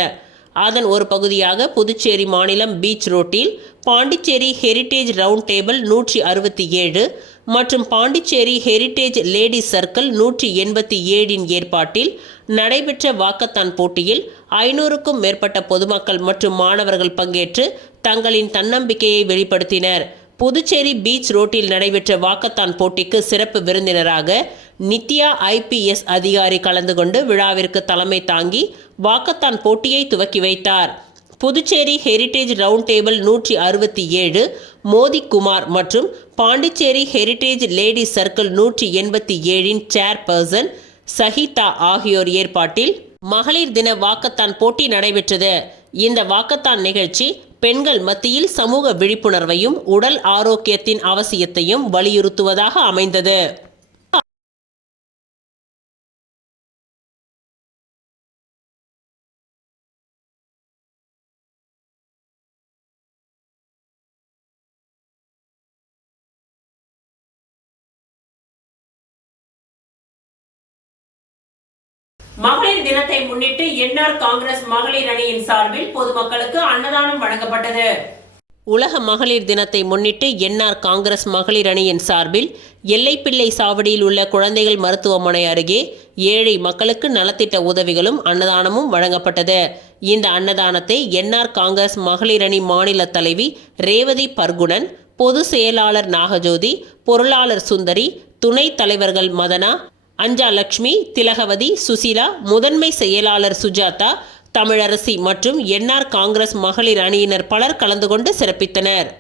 அதன் ஒரு பகுதியாக புதுச்சேரி மாநிலம் பீச் ரோட்டில் பாண்டிச்சேரி ஹெரிடேஜ் ரவுண்ட் டேபிள் 167 மற்றும் பாண்டிச்சேரி ஹெரிடேஜ் லேடிஸ் சர்க்கிள் 187 ஏற்பாட்டில் நடைபெற்ற வாக்கத்தான் போட்டியில் 500க்கும் மேற்பட்ட பொதுமக்கள் மற்றும் மாணவர்கள் பங்கேற்று தங்களின் தன்னம்பிக்கையை வெளிப்படுத்தினர். புதுச்சேரி பீச் ரோட்டில் நடைபெற்ற வாக்கத்தான் போட்டிக்கு சிறப்பு விருந்தினராக நித்யா IPS அதிகாரி கலந்து கொண்டு விழாவிற்கு தலைமை தாங்கி வாக்கத்தான் போட்டியை துவக்கி வைத்தார். Puducherry heritage round table 167 Mothikumar மற்றும் Pondicherry heritage ladies circle 187 chairperson Sahida ஆகியோர் ஏற்பாட்டில் மகளிர் தின வாக்கத்தான் போட்டி நடைபெற்றது. இந்த வாக்கத்தான் நிகழ்ச்சி பெண்கள் மத்தியில் சமூக விழிப்புணர்வையும் உடல் ஆரோக்கியத்தின் அவசியத்தையும் வலியுறுத்துவதாக அமைந்தது. மகளிர் தினத்தை முன்னிட்டு என்ஆர் காங்கிரஸ் மகளிர் அணியின் சார்பில் பொதுமக்களுக்கு அன்னதானம் வழங்கப்பட்டது. உலக மகளிர் தினத்தை முன்னிட்டு என்ஆர் காங்கிரஸ் மகளிர் அணியின் சார்பில் எல்லைப்பிள்ளை சாவடியில் உள்ள குழந்தைகள் மருத்துவமனை அருகே ஏழை மக்களுக்கு நலத்திட்ட உதவிகளும் அன்னதானமும் வழங்கப்பட்டது. இந்த அன்னதானத்தை என்ஆர் காங்கிரஸ் மகளிர் அணி மாநில தலைவி ரேவதி பர்குணன், பொதுச் செயலாளர் நாகஜோதி, பொருளாளர் சுந்தரி, துணைத் தலைவர்கள் மதனா, அஞ்சாலட்சுமி, திலகவதி, சுசிலா, முதன்மை செயலாளர் சுஜாதா, தமிழரசி மற்றும் என்ஆர் காங்கிரஸ் மகளிர் அணியினர் பலர் கலந்து கொண்டு சிறப்பித்தனர்.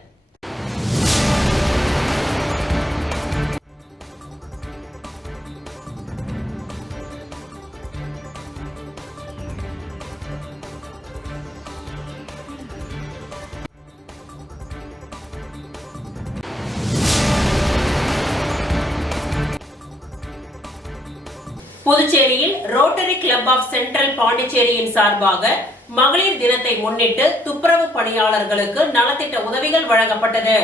புதுச்சேரியில் ரோட்டரி கிளப் ஆஃப் சென்ட்ரல் பாண்டிச்சேரியின் சார்பாக மகளிர் தினத்தை முன்னிட்டு துப்புரவு பணியாளர்களுக்கு நலத்திட்ட உதவிகள் வழங்கப்பட்டது.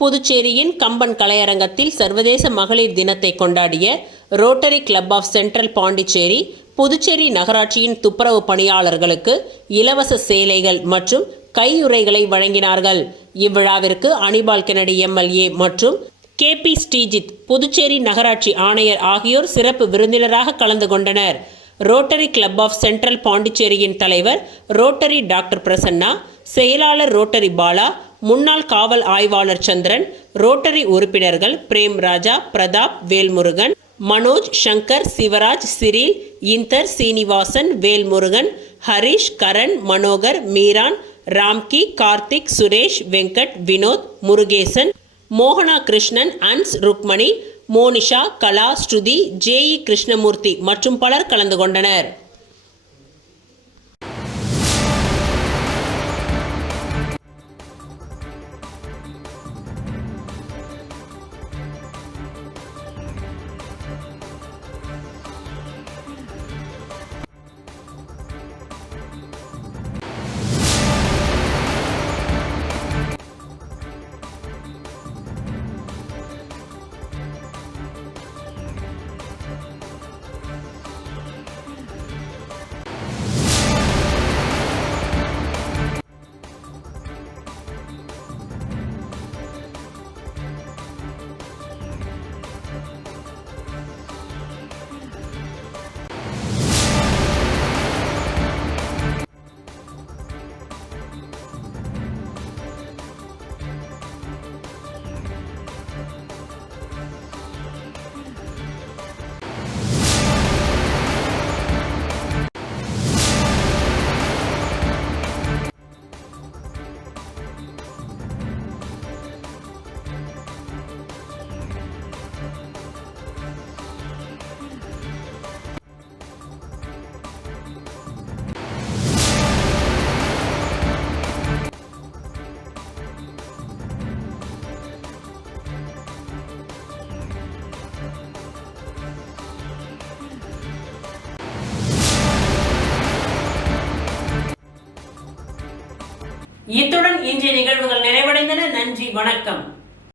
புதுச்சேரியின் கம்பன் கலையரங்கத்தில் சர்வதேச மகளிர் தினத்தை கொண்டாடிய rotary club of central Pondicherry Puducherry நகராட்சியின் துப்புரவு பணியாளர்களுக்கு இலவச சேலைகள் மற்றும் கையுறைகளை வழங்கினார்கள். இவ்விழாவிற்கு அனிபால் கென்னடி MLA மற்றும் KP ஸ்ரீஜித் புதுச்சேரி நகராட்சி ஆணையர் ஆகியோர் சிறப்பு விருந்தினராக கலந்து கொண்டனர். ரோட்டரி கிளப் ஆஃப் சென்ட்ரல் பாண்டிச்சேரியின் தலைவர் ரோட்டரி டாக்டர் பிரசன்னா, செயலாளர் ரோட்டரி பாலா, முன்னாள் காவல் ஆய்வாளர் சந்திரன், ரோட்டரி உறுப்பினர்கள் பிரேம் ராஜா, பிரதாப், வேல்முருகன், மனோஜ், சங்கர், சிவராஜ், சிறில், இந்தர், சீனிவாசன், வேல்முருகன், ஹரிஷ், கரண், மனோகர், மீரான், ராம்கி, கார்த்திக், சுரேஷ், வெங்கட், வினோத், முருகேசன், மோகனா கிருஷ்ணன், அன்ஸ், ருக்மணி, மோனிஷா, கலா, ஸ்ருதி, JE கிருஷ்ணமூர்த்தி மற்றும் பலர் கலந்து கொண்டனர். இத்துடன் இன்றைய நிகழ்வுகள் நிறைவடைந்தன. நன்றி, வணக்கம்.